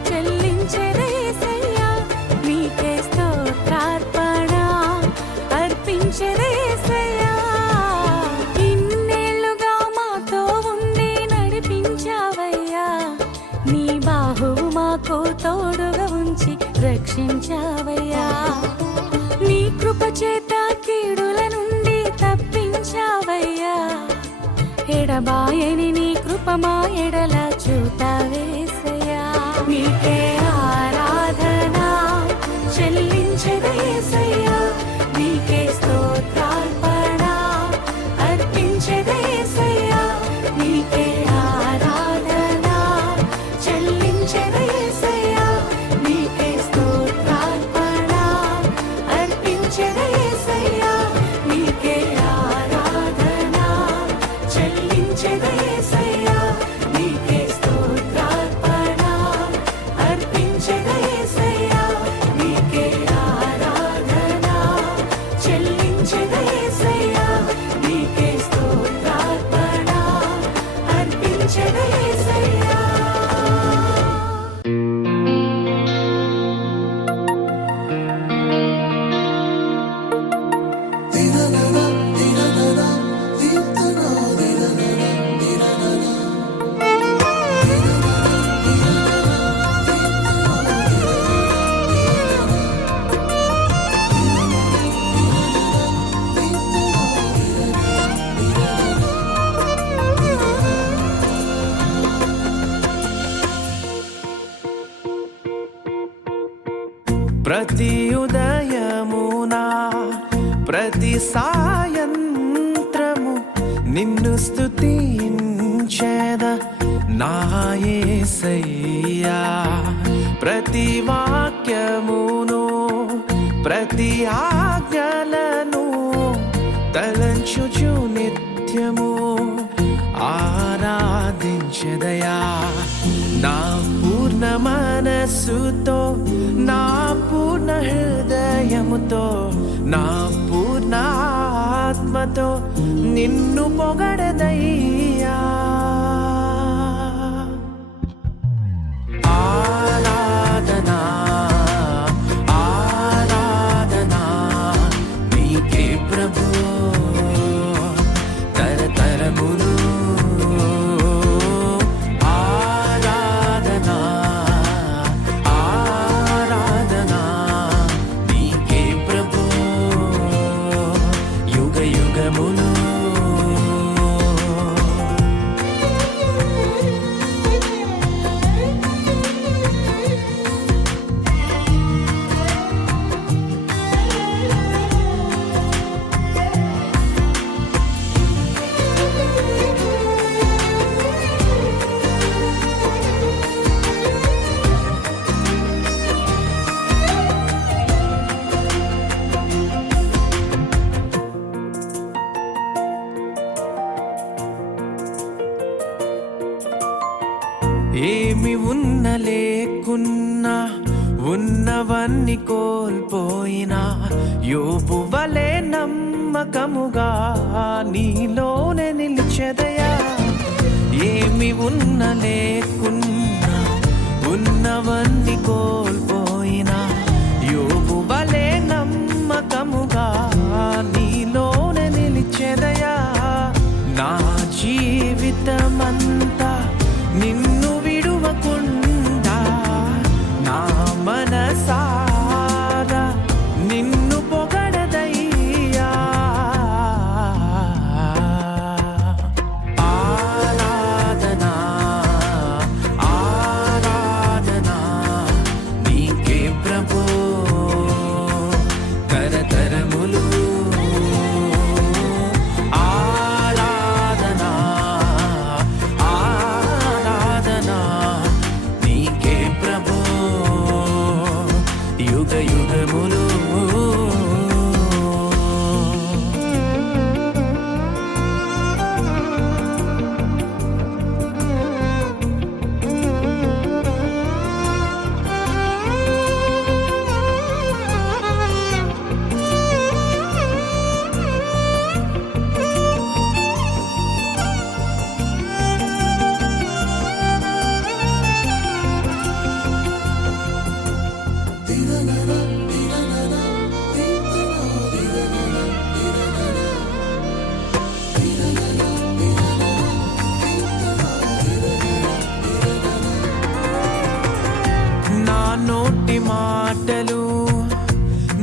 చెల్లించెదా యేసయ్యా, నీకే స్తోత్రార్పణ అర్పించెదా యేసయ్యా. ఇన్నేళ్లుగా మాతో ఉండి నడిపించావయ్యా, నీ బాహువు మాకు తోడుగా ఉంచి రక్షించావయ్యా. నీ కృప చేత కీడుల నుండి తప్పించావయ్యా. ఎడబాయని నీ కృప మా ఎడల చూపవేసయ్యా. నీకే ఆరాధన చెల్లించెదా యేసయ్యా, నీకే స్తోత్రార్పణ అర్పించెదా యేసయ్యా, నీకే ఆరాధన చెల్లించెదా యేసయ్యా, నీకే స్తోత్రార్పణ అర్పించెదా యేసయ్యా, నీకే ఆరాధన చెల్లించెదా యేసయ్యా, నీకే స్తోత్రార్పణ అర్పించెదా యేసయ్యా, నీకే ఆరాధన చెల్లించెదా యేసయ్యా, నీకే స్తోత్రార్పణ అర్పించెదా యేసయ్యా. ప్రతి ఉదయమునా ప్రతి సాయంత్రము నిన్ను స్తుతించెద నా యేసయ్యా. ప్రతి వాక్యమును ప్రతి ఆజ్ఞలను తలంచుచు నిత్యము ఆరాధించెదయా. నా మనస్సుతో నా పూర్ణ హృదయముతో నా పూర్ణ ఆత్మతో నిన్ను పొగడదయ్యా. ఆరాధనా ఆరాధనా నీకే ప్రభు తరతరములు. ఆరాధనా ఆరాధనా నీకే ప్రభు యుగ యుగములు. ఏమి ఉన్న లేకున్నా ఉన్నవన్నీ కోల్పోయినా యోబు వలె నమ్మకముగా నీలోనే నిలిచెదయా. ఏమి ఉన్న లేకున్నా ఉన్నవన్నీ కోల్పోయినా యోబు వలె నమ్మకముగా నీలోనే నిలిచెదయా. నా జీవితమంతా నిన్ను విడువకుండా నా మనసారా నిన్ను పొగడదయ్యా. ఆరాధనా ఆరాధనా నీకే ప్రభు తరతరములు. ఆరాధనా ఆరాధనా నీకే ప్రభు యుగ యుగములు. నా నోటి మాటలు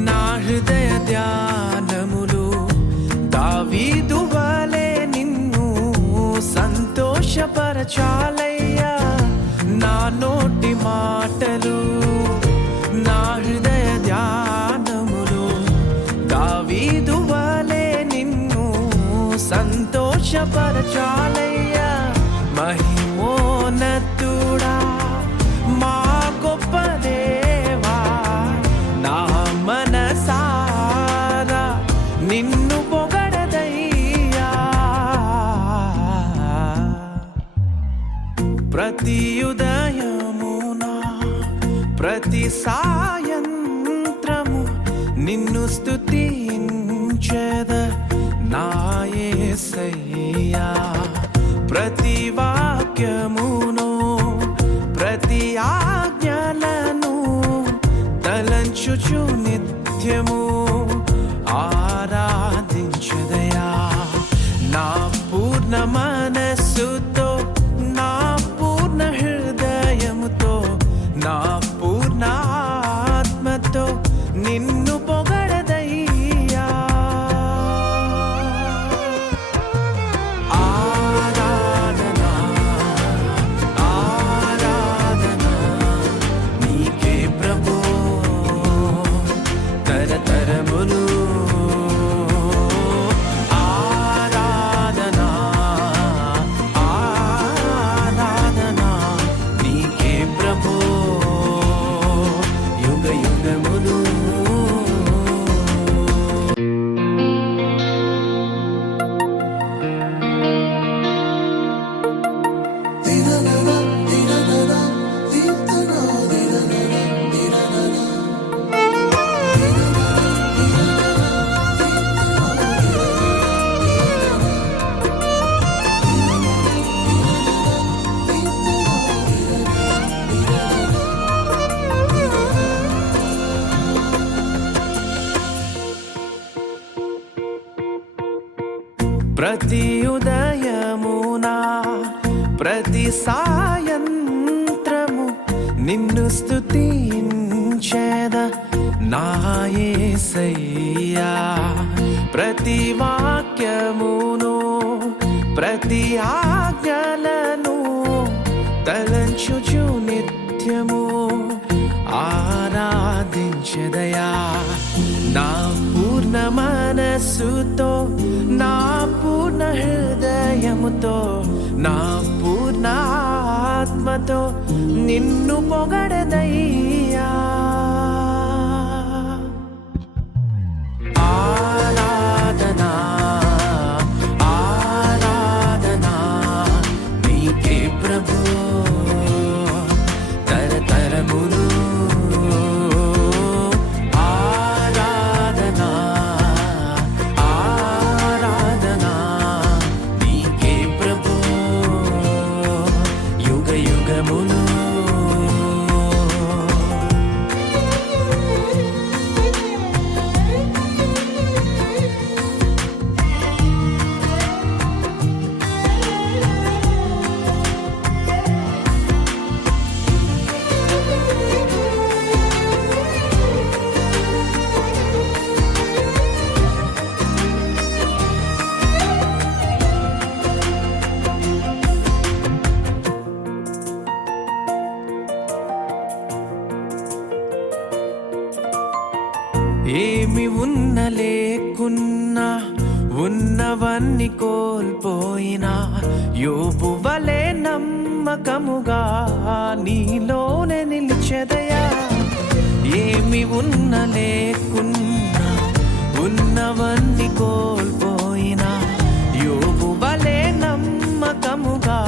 నా హృదయ ధ్యానములు దావీదు వలె నిన్ను సంతోషపరచాలయ్యా. నా నోటి మాటలు నా హృదయ ధ్యానములు దావీదు వలె నిన్ను సంతోషపరచాలయ్యా. మహిమోన్నతుడా మా గొప్ప దేవా నా మనసారా నిన్ను పొగడదయ్యా. ప్రతి ఉదయమునా ప్రతి సాయంత్రము నిన్ను స్తుతించెద నా యేసయ్యా. ప్రతి వాక్యమును ప్రతి ఆజ్ఞలను తలంచుచు నిత్యము ఆరాధించెదయా. నా పూర్ణ మనస్సుతో నా పూర్ణ హృదయముతో నా పూర్ణ ఆత్మతో నిన్ను పొగడదయ్యా. ఆరాధనా ఆరాధనా నీకే ప్రభు ప్రతి ఉదయమునా ప్రతి సాయంత్రము నిన్ను స్తుతించేద నా యేసయ్యా. ప్రతి వాక్యమును ప్రతి ఆజ్ఞలను తలంచుచు నిత్యము ఆరాధించెదయా. నా పూర్ణ మనస్సుతో నా పూర్ణ హృదయముతో నా పూర్ణ ఆత్మతో నిన్ను పొగడదయ్యా. ఆరాధనా ఆరాధనా నీకే ప్రభు తరతరములు. ఆరాధనా ఆరాధనా నీకే ప్రభు యుగ యుగములు. ఏమి ఉన్న లేకున్నా ఉన్నవన్నీ కోల్పోయినా యోబు వలె నమ్మకముగా నీలోనే నిలిచెదయా. ఏమి ఉన్న లేకున్నా ఉన్నవన్నీ కోల్పోయినా యోబు వలె నమ్మకముగా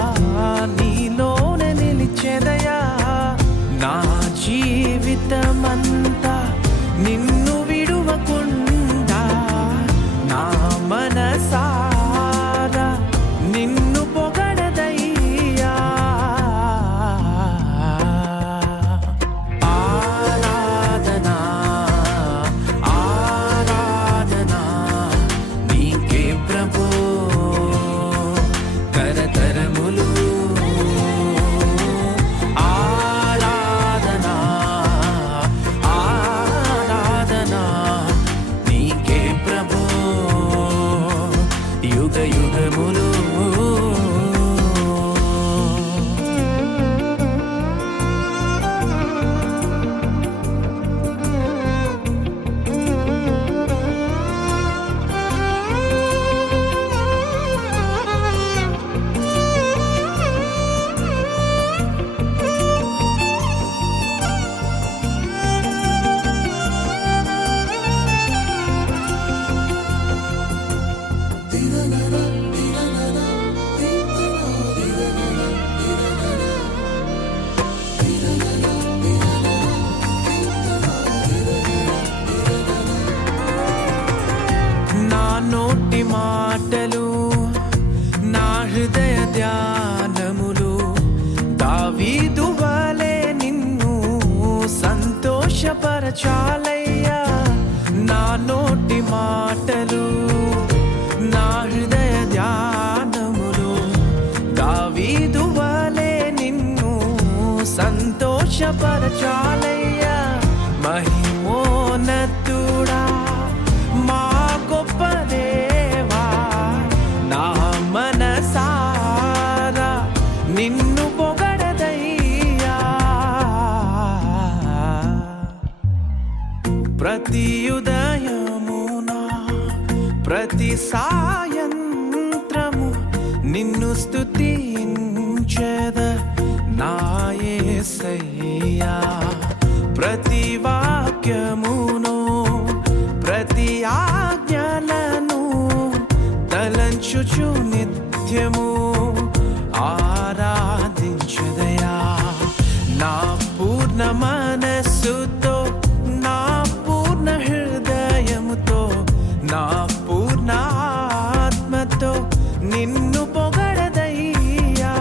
నీలోనే నిలిచెదయా. నా జీవితమంతా నిన్ను విడువకుండా నా మనసారా నిన్ను పొగడదయ్యా. ఆరాధనా ఆరాధనా నీకే ప్రభు తరతరములు. ఆరాధనా ఆరాధనా నీకే ప్రభు యుగ యుగములు. నా నోటి మాటలు నా హృదయ ధ్యానములు దావీదు వలె నిన్ను సంతోషపరచాలయ్యా. నా నోటి మాటలు నా హృదయ ధ్యానములు దావీదు వలె నిన్ను సంతోషపరచాలయ్యా. మహిమోన్నతుడా మా గొప్ప దేవా నా మనసారా నిన్ను పొగడదయ్యా. ప్రతి ఉదయమునా ప్రతి సాయంత్రము నిన్ను స్తుతించెద నా యేసయ్యా. ప్రతి వాక్యమును ప్రతి ఆజ్ఞలను తలంచుచు నిత్యము ఆరాధించెదయా. నా పూర్ణ మనస్సుతో నా పూర్ణ హృదయముతో నా పూర్ణ ఆత్మతో నిన్ను పొగడదయ్యా.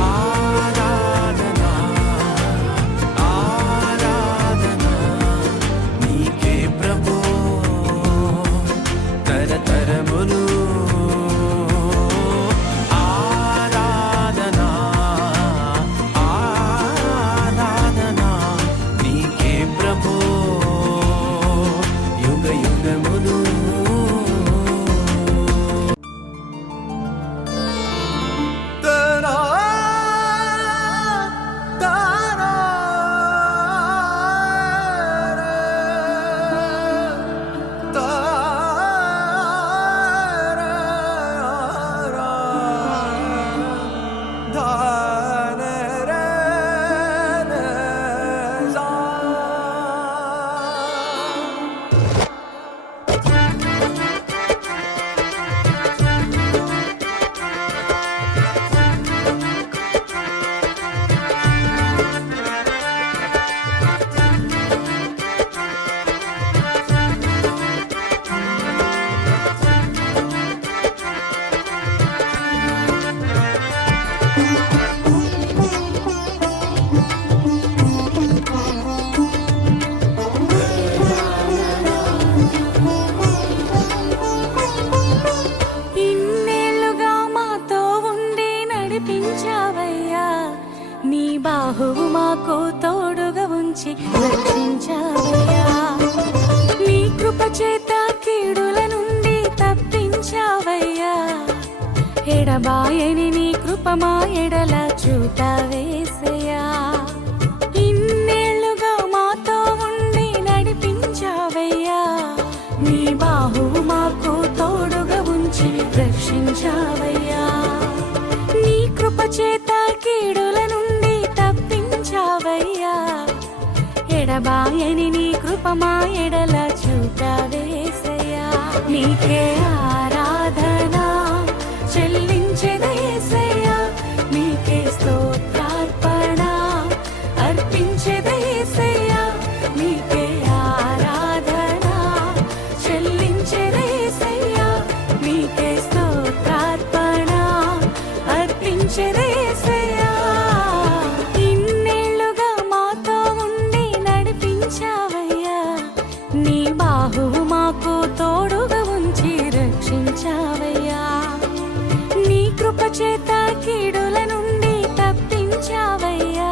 ఆరాధనా ఆరాధనా నీకే ప్రభు ఇన్నేళ్లుగా మాతో ఉండి నడిపించావయ్యా నీ బాహువు మాకు తోడుగా ఉంచి రక్షించావయ్యా నీ కృప చేత కీడుల నుండి తప్పించావయ్యా ఎడబాయని నీ కృప మా ఎడల చూపావేసయ్యా ఇన్నేళ్లుగా మాతో ఉండి నడిపించావయ్యా నీ బాహువు మాకు తోడుగా ఉంచి రక్షించావయ్యా నీ కృప చేత కీడుల నుండి తప్పించావయ్యా ఎడబాయని నీ కృప మా ఎడల చూపావేసయ్యా నీకే ఆరాధన చెల్లించెదయేసయ్యా నీకే స్తోత్రార్పణ అర్పించెదయేసయ్యా నీకే ఆరాధన చెల్లించెదయేసయ్యా నీకే స్తోత్రార్పణ అర్పించెదయేసయ్యా ఇన్నేళ్లుగా మాతో ఉండి నడిపించావయ్యా నీ బాహువు మాకు తోడుగా ఉంచి రక్షించావయ్యా నీ కృప చేత కీడుల నుండి తప్పించావయ్యా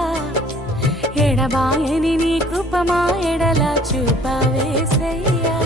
ఎడబాయని నీ కృప మా ఎడల చూపావేసయ్యా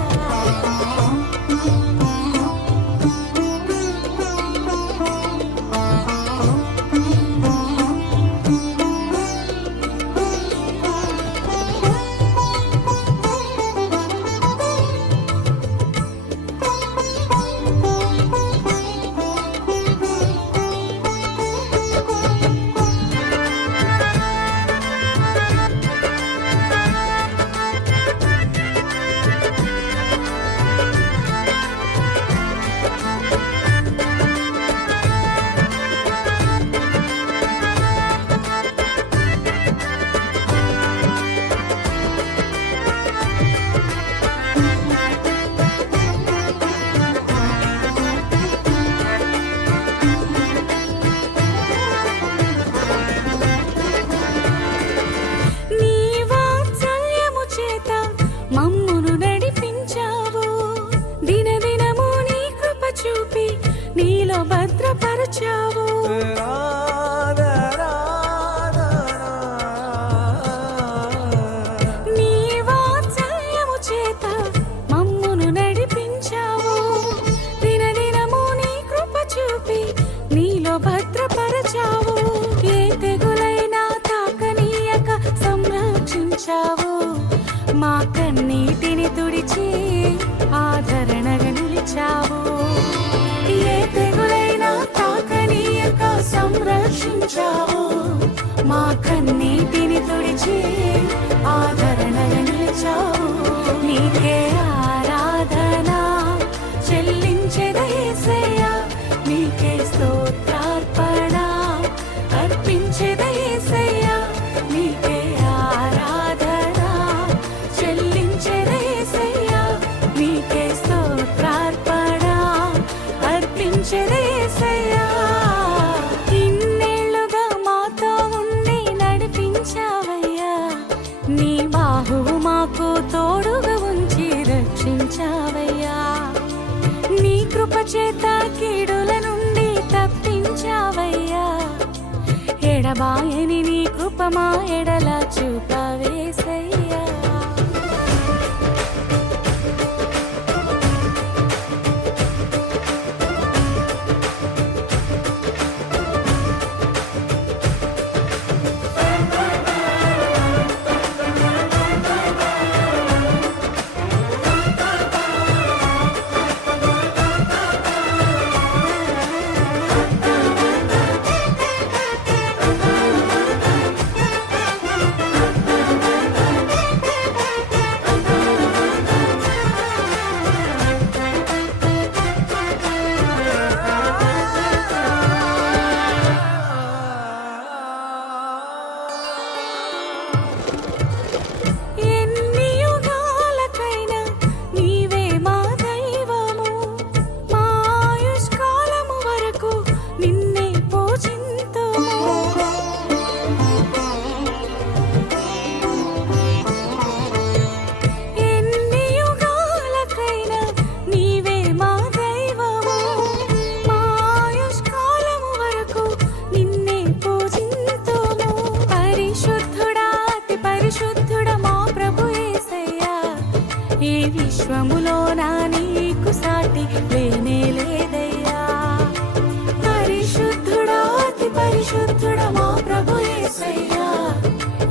నీ వాత్సల్యము చేత మమ్మును నడిపించావు దినదినము నీ కృప చూపి నీలో భద్రపరచావు నీ వాత్సల్యము చేత మమ్మును నడిపించావు దినదినము నీ కృప చూపి నీలో భద్రపరచావు ఏ తెగులైనా తాకనీయక సంరక్షించావు మా కన్నీటిని తుడిచి ఆదరణగా నిలిచావు ఏ తెగులైనా తాకనీయక సంరక్షించావు మా కన్నీటిని తుడిచి ఆదరణగా నిలిచావు నీకే ఆరాధన చెల్లించెదయేసయ్యా నీకే స్తోత్రార్పణ అర్పించెదయేసయ్యా నీకే ఆరాధన చెల్లించెదయేసయ్యా నీకే స్తోత్రార్పణ అర్పించెదయేసయ్యా ఇన్నేళ్లుగా మాతో ఉండి నడిపించావయ్యా నీ బాహువు మాకు తోడుగా ఉంచి రక్షించావయ్యా నీ కృప చేత కీడుల నుండి తప్పించావయ్యా ఎడబాయని నీ కృప మా ఎడల చూపావేసయ్యా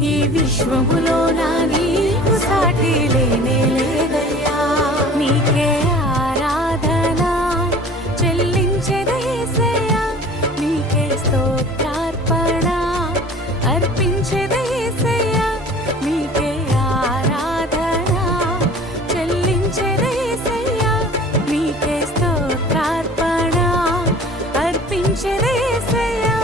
ఈ విశ్వములో నా నీకు సాటి లేనే లేదయ్యా. నీకే ఆరాధన చెల్లించెద యేసయ్యా, నీకే స్తోత్రార్పణ అర్పించెద యేసయ్యా, నీకే ఆరాధన చెల్లించెద యేసయ్యా, నీకే స్తోత్రార్పణ అర్పించెద యేసయ్యా.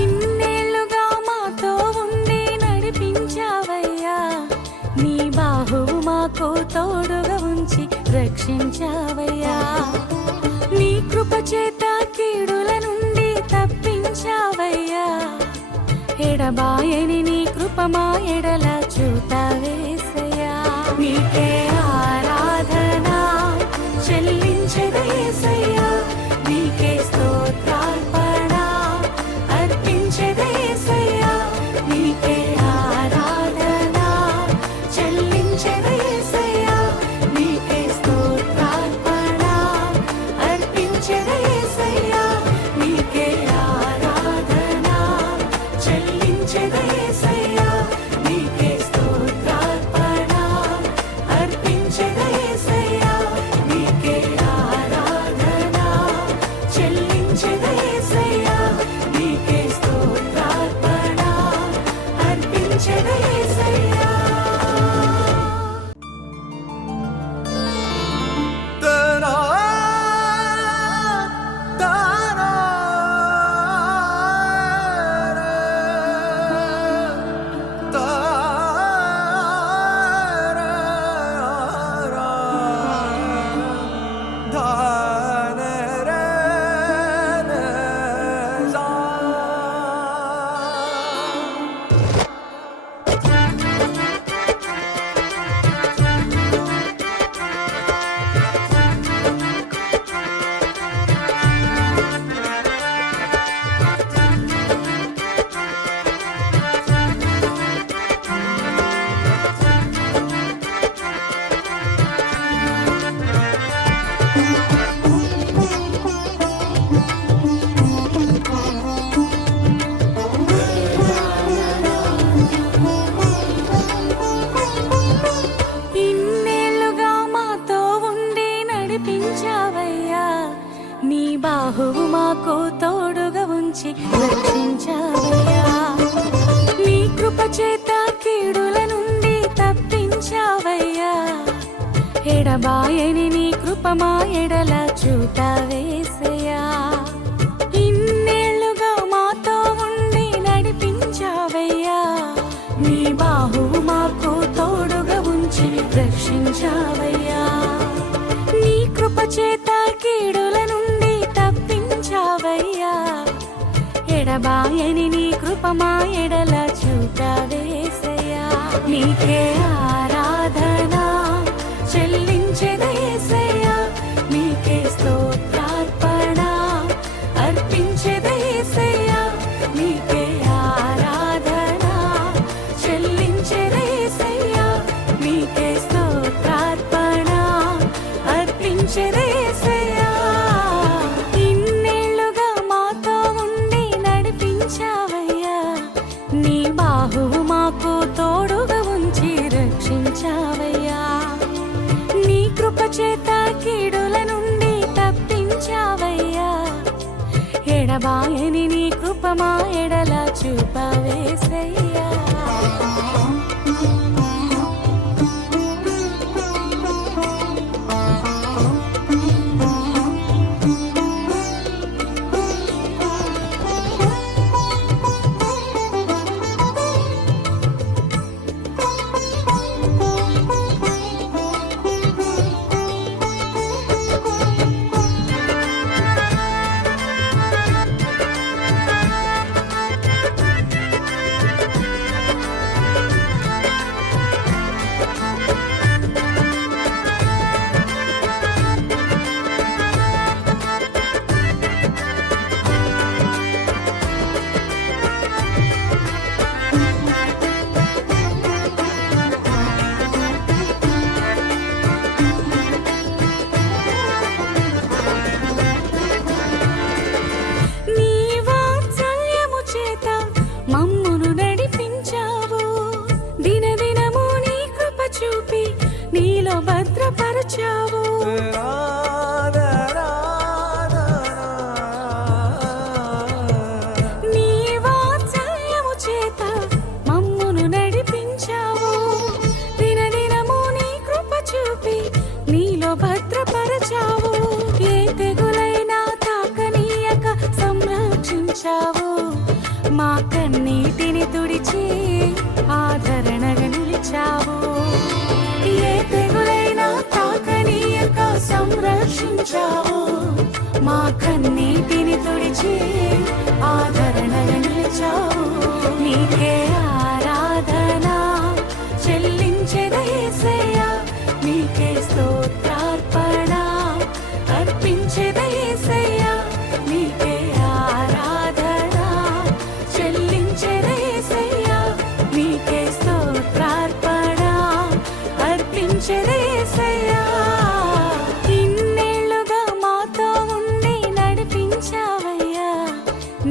ఇన్నేళ్లుగా మాతో ఉండి నడిపించావయ్యా, నీ బాహువు మాకు తోడుగా ఉంచి రక్షించావయ్యా. నీ కృప చేత కీడుల నుండి తప్పించావయ్యా, ఎడబాయని నీ కృప మా ఎడల చూపావేసయ్యా. నీకే ఆరాధన చెల్లించెద యేసయ్యా, నీకే స్తోత్రార్పణ అర్పించెద యేసయ్యా, నీకే ఆరాధన చెల్లించెద యేసయ్యా, నీకే స్తోత్రార్పణ అర్పించెద యేసయ్యా, నీకే ఆరాధన చెల్లించెద యేసయ్యా, నీకే స్తోత్రార్పణ అర్పించెద యేసయ్యా, నీకే ఆరాధన చెల్లించెద యేసయ్యా, నీకే స్తోత్రార్పణ అర్పించెద యేసయ్యా. తనా తనా ఇన్నేళ్లుగా మాతో ఉండి నడిపించావయ్యా, నీ బాహువు మాకు తోడుగా ఉంచి రక్షించావయ్యా. నీ కృప చేత కీడుల నుండి తప్పించావయ్యా, ఎడబాయని నీ కృప మా ఎడల చూపావేసయ్యా. ఇన్నేళ్లుగా మాతో ఉండి నడిపించావయ్యా, నీ బాహువు మాకు తోడుగా ఉంచి రక్షించావయ్యా. నీ కృప చేత కీడుల నుండి తప్పించావయ్యా, ఎడబాయని నీ కృప మా ఎడల చూపావేసయ్యా. నీకే ఆరాధన చెల్లించెద యేసయ్యా, నీకే స్తోత్రార్పణ అర్పించెద యేసయ్యా, నీకే ఆరాధన చెల్లించెద యేసయ్యా, నీకే స్తోత్రార్పణ అర్పించెద యేసయ్యా. ఇన్నేళ్లుగా మాతో ఉండి నడిపించావయ్యా, నీ బాహువు మాకు తోడుగా ఉంచి రక్షించావయ్యా. నీ కృప చేత కీడుల నుండి తప్పించావయ్యా, ఎడబాయని నీ కృప మా ఎడల చూపావేసయ్యా. మా కన్నీటిని తుడిచి ఆదరణగా నిలిచావు. ఏ తెగులైనా తాకనీయక సంరక్షించావు. మా కన్నీటిని తుడిచి ఆదరణగా నిలిచావు. నీకే ఆరాధన చెల్లించెదా యేసయ్యా, నీకే స్తోత్రార్పణ అర్పించెదా యేసయ్యా, నీకే ఆరాధన చెల్లించెదా యేసయ్యా, నీకే స్తోత్రార్పణ అర్పించెదా యేసయ్యా. ఇన్నేళ్లుగా మాతో ఉండి నడిపించావయ్యా,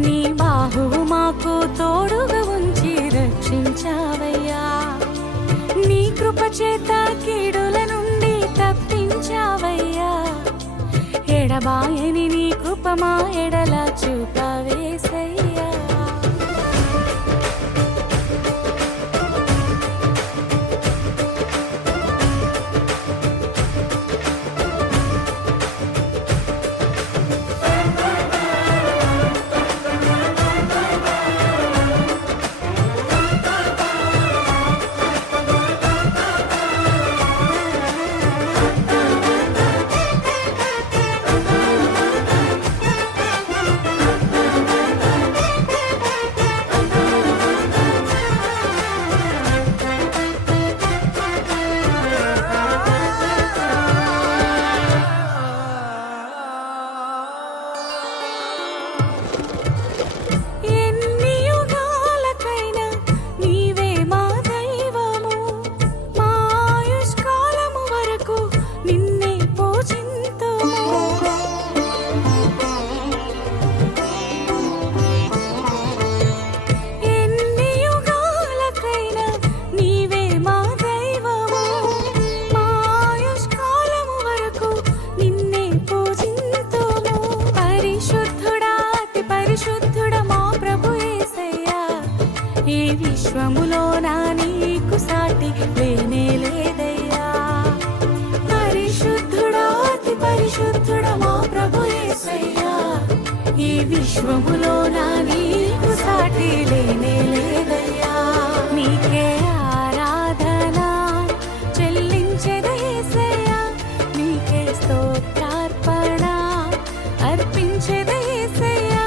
నీ బాహువు మాకు తోడుగా ఉంచి రక్షించావయ్యా. నీ కృప చేత కీడుల నుండి తప్పించావయ్యా. ఎడబాయని నీ కృప మా ఎడల చూపవేసయ్యా. ఎన్ని యుగాలకైనా నీవే మా దైవము. మా ఆయుష్కాలము వరకు నిన్నే పూజింతుము. ఎన్ని యుగాలకైనా నీవే మా దైవము. మా ఆయుష్కాలము వరకు నిన్నే పూజింతుము. పరిశుద్ధుడా అతి పరిశుద్ధుడా మా ప్రభు యేసయ్యా, ఈ విశ్వములో నా నీకు సాటి లేనే లేదయ్యా. పరిశుద్ధుడా అతి పరిశుద్ధుడా మా ప్రభు యేసయ్యా, ఈ విశ్వములో నా నీకు సాటి లేనే లేదయ్యా. నీకే ఆరాధన చెల్లించెదా యేసయ్యా, నీకే స్తోత్రార్పణ అర్పించెదా యేసయ్యా,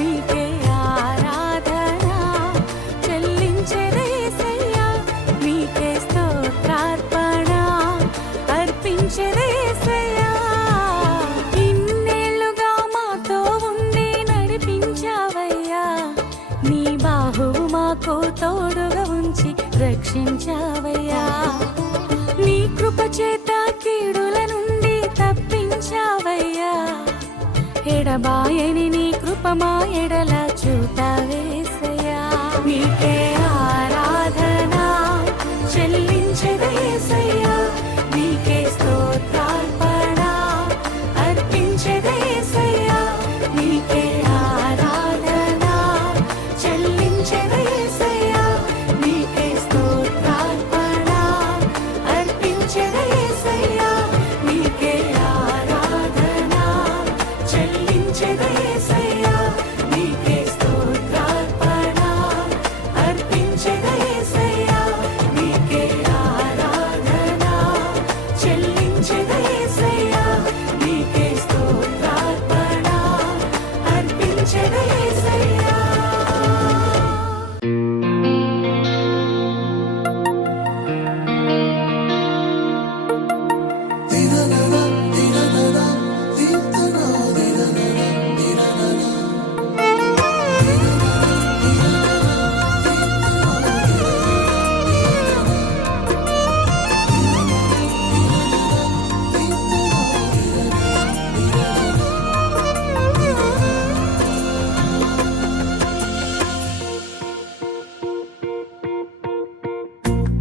నీకే ఆరాధన చెల్లించెదా యేసయ్యా, నీకే స్తోత్రార్పణ అర్పించెదా యేసయ్యా. ఇన్నేళ్లుగా మాతో ఉండి నడిపించావయ్యా, నీ బాహువు మాకు తోడుగా ఉంచి రక్షించావయ్యా. నీ కృప చేత కీడుల నుండి తప్పించావయ్యా. ఎడబాయని నీ కృప మా ఎడల చూపవేసయ్యా. నీకే ఆరాధన చెల్లించెదా యేసయ్యా, నీకే స్తోత్రార్పణ అర్పించెదా యేసయ్యా, నీకే ఆరాధన చెల్లించెదా యేసయ్యా, నీకే స్తోత్రార్పణ అర్పించెదా యేసయ్యా, నీకే ఆరాధన చెల్లించెదా యేసయ్యా, నీకే స్తోత్రార్పణ అర్పించెదా యేసయ్యా, నీకే ఆరాధన చెల్లించెదా యేసయ్యా, నీకే స్తోత్రార్పణ అర్పించెదా యేసయ్యా.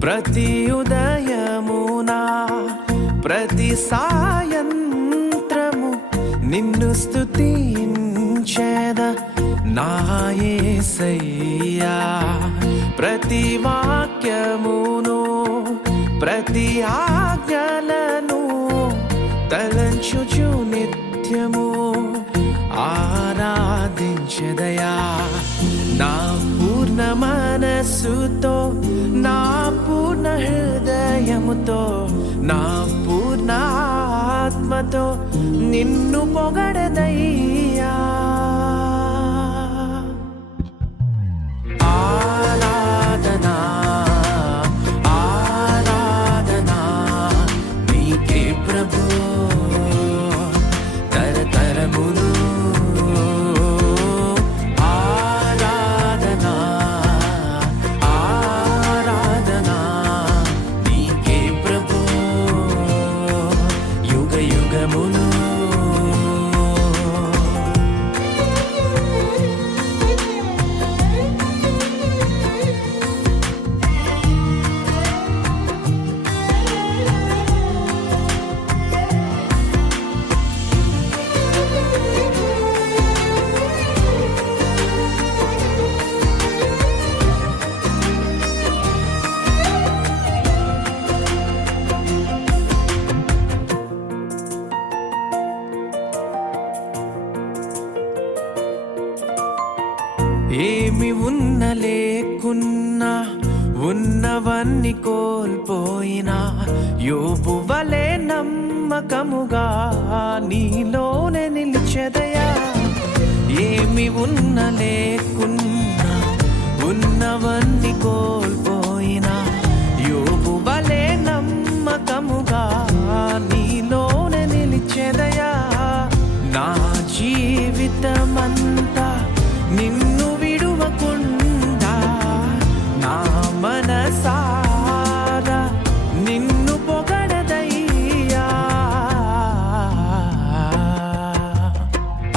ప్రతి ఉదయమునా ప్రతి సాయంత్రము నిన్ను స్తుతించెద నా యేసయ్యా. ప్రతి వాక్యమును ప్రతి ఆజ్ఞలను తలంచుచు నిత్యము ఆరాధించెదయా. నా మనస్సుతో నా పూర్ణ హృదయముతో నా పూర్ణ ఆత్మతో నిన్ను పొగడదయ్యా. ఆరాధనా ఆరాధనా నీకే ప్రభు తరతరములు. ఆరాధనా ఆరాధనా నీకే ప్రభు యుగ యుగములు. ఏమి ఉన్న లేకున్నా ఉన్నవన్నీ కోల్పోయినా యోబు వలె నమ్మకముగా నీలోనే నిలిచెదయా. ఏమి ఉన్న లేకున్నా ఉన్నవన్నీ కోల్పోయినా యోబు వలె నమ్మకముగా నీలోనే నిలిచెదయా. నా జీవితమంతా నిన్ను విడువకుండా నా మనసారా నిన్ను పొగడదయ్యా.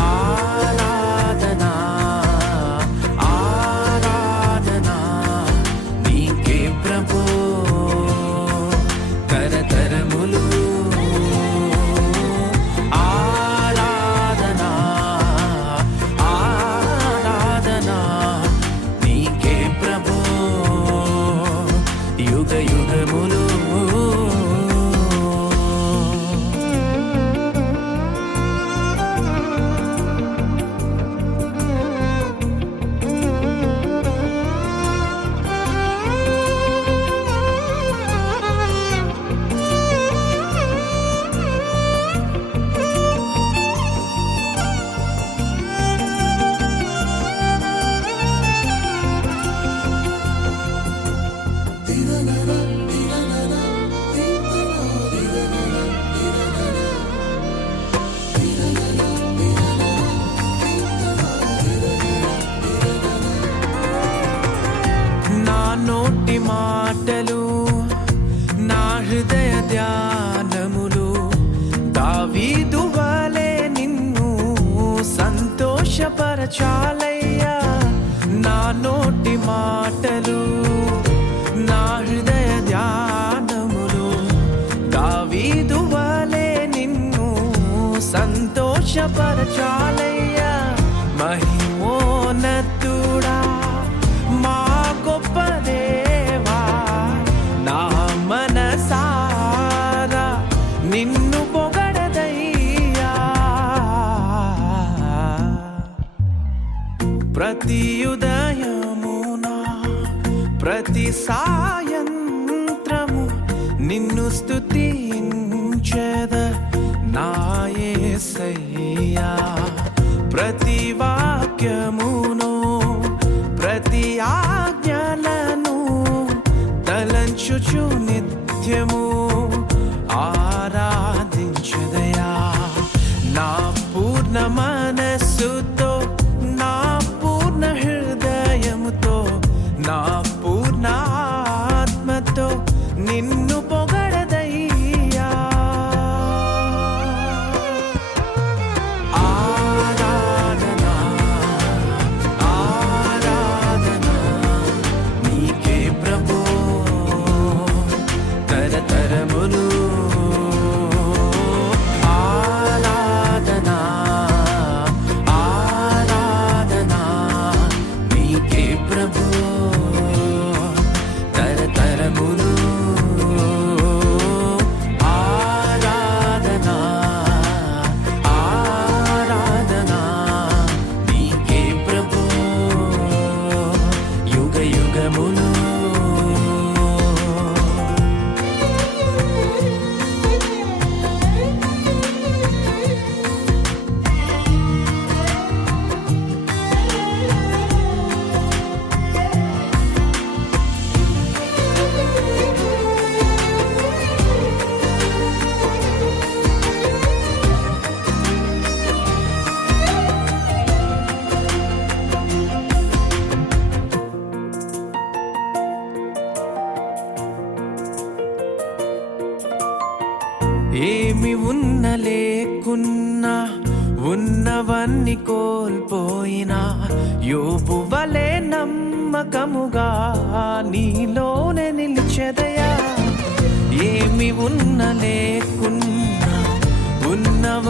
ఆరాధనా ఆరాధనా నీకే ప్రభు తరతరములు. ఆరాధనా ఆరాధనా నీకే ప్రభు యుగ యుగములు. నా నోటి మాటలు నా హృదయ ధ్యానములు దావీదు వలె నిన్ను సంతోషపరచాలయ్యా. నా నోటి మాటలు నా హృదయ ధ్యానములు దావీదు వలె నిన్ను సంతోషపరచాలయ్యా. మహిమోన్నతుడా మా గొప్ప దేవా నా మనసారా నిన్ను పొగడదయ్యా. ప్రతి ఉదయమున ప్రతి సాయంత్రము నిన్ను స్తుతించెద నా యేసయ్యా. ప్రతి వాక్యమును ప్రతి ఆజ్ఞలను తలంచుచు నిత్యము ఆరాధించదయా. నా పూర్ణ మనస్సుతో నా పూర్ణ హృదయముతో నా పూర్ణ ఆత్మతో నిన్ను పొగడదయ్యా. ఆరాధనా ఆరాధనా ఉన్న లేకున్నా ఉన్నవన్నీ కోల్పోయినా యోబు వలె నమ్మకముగా నీలోనే నిలిచెదయా. ఏమి ఉన్న లేకున్నా ఉన్నవ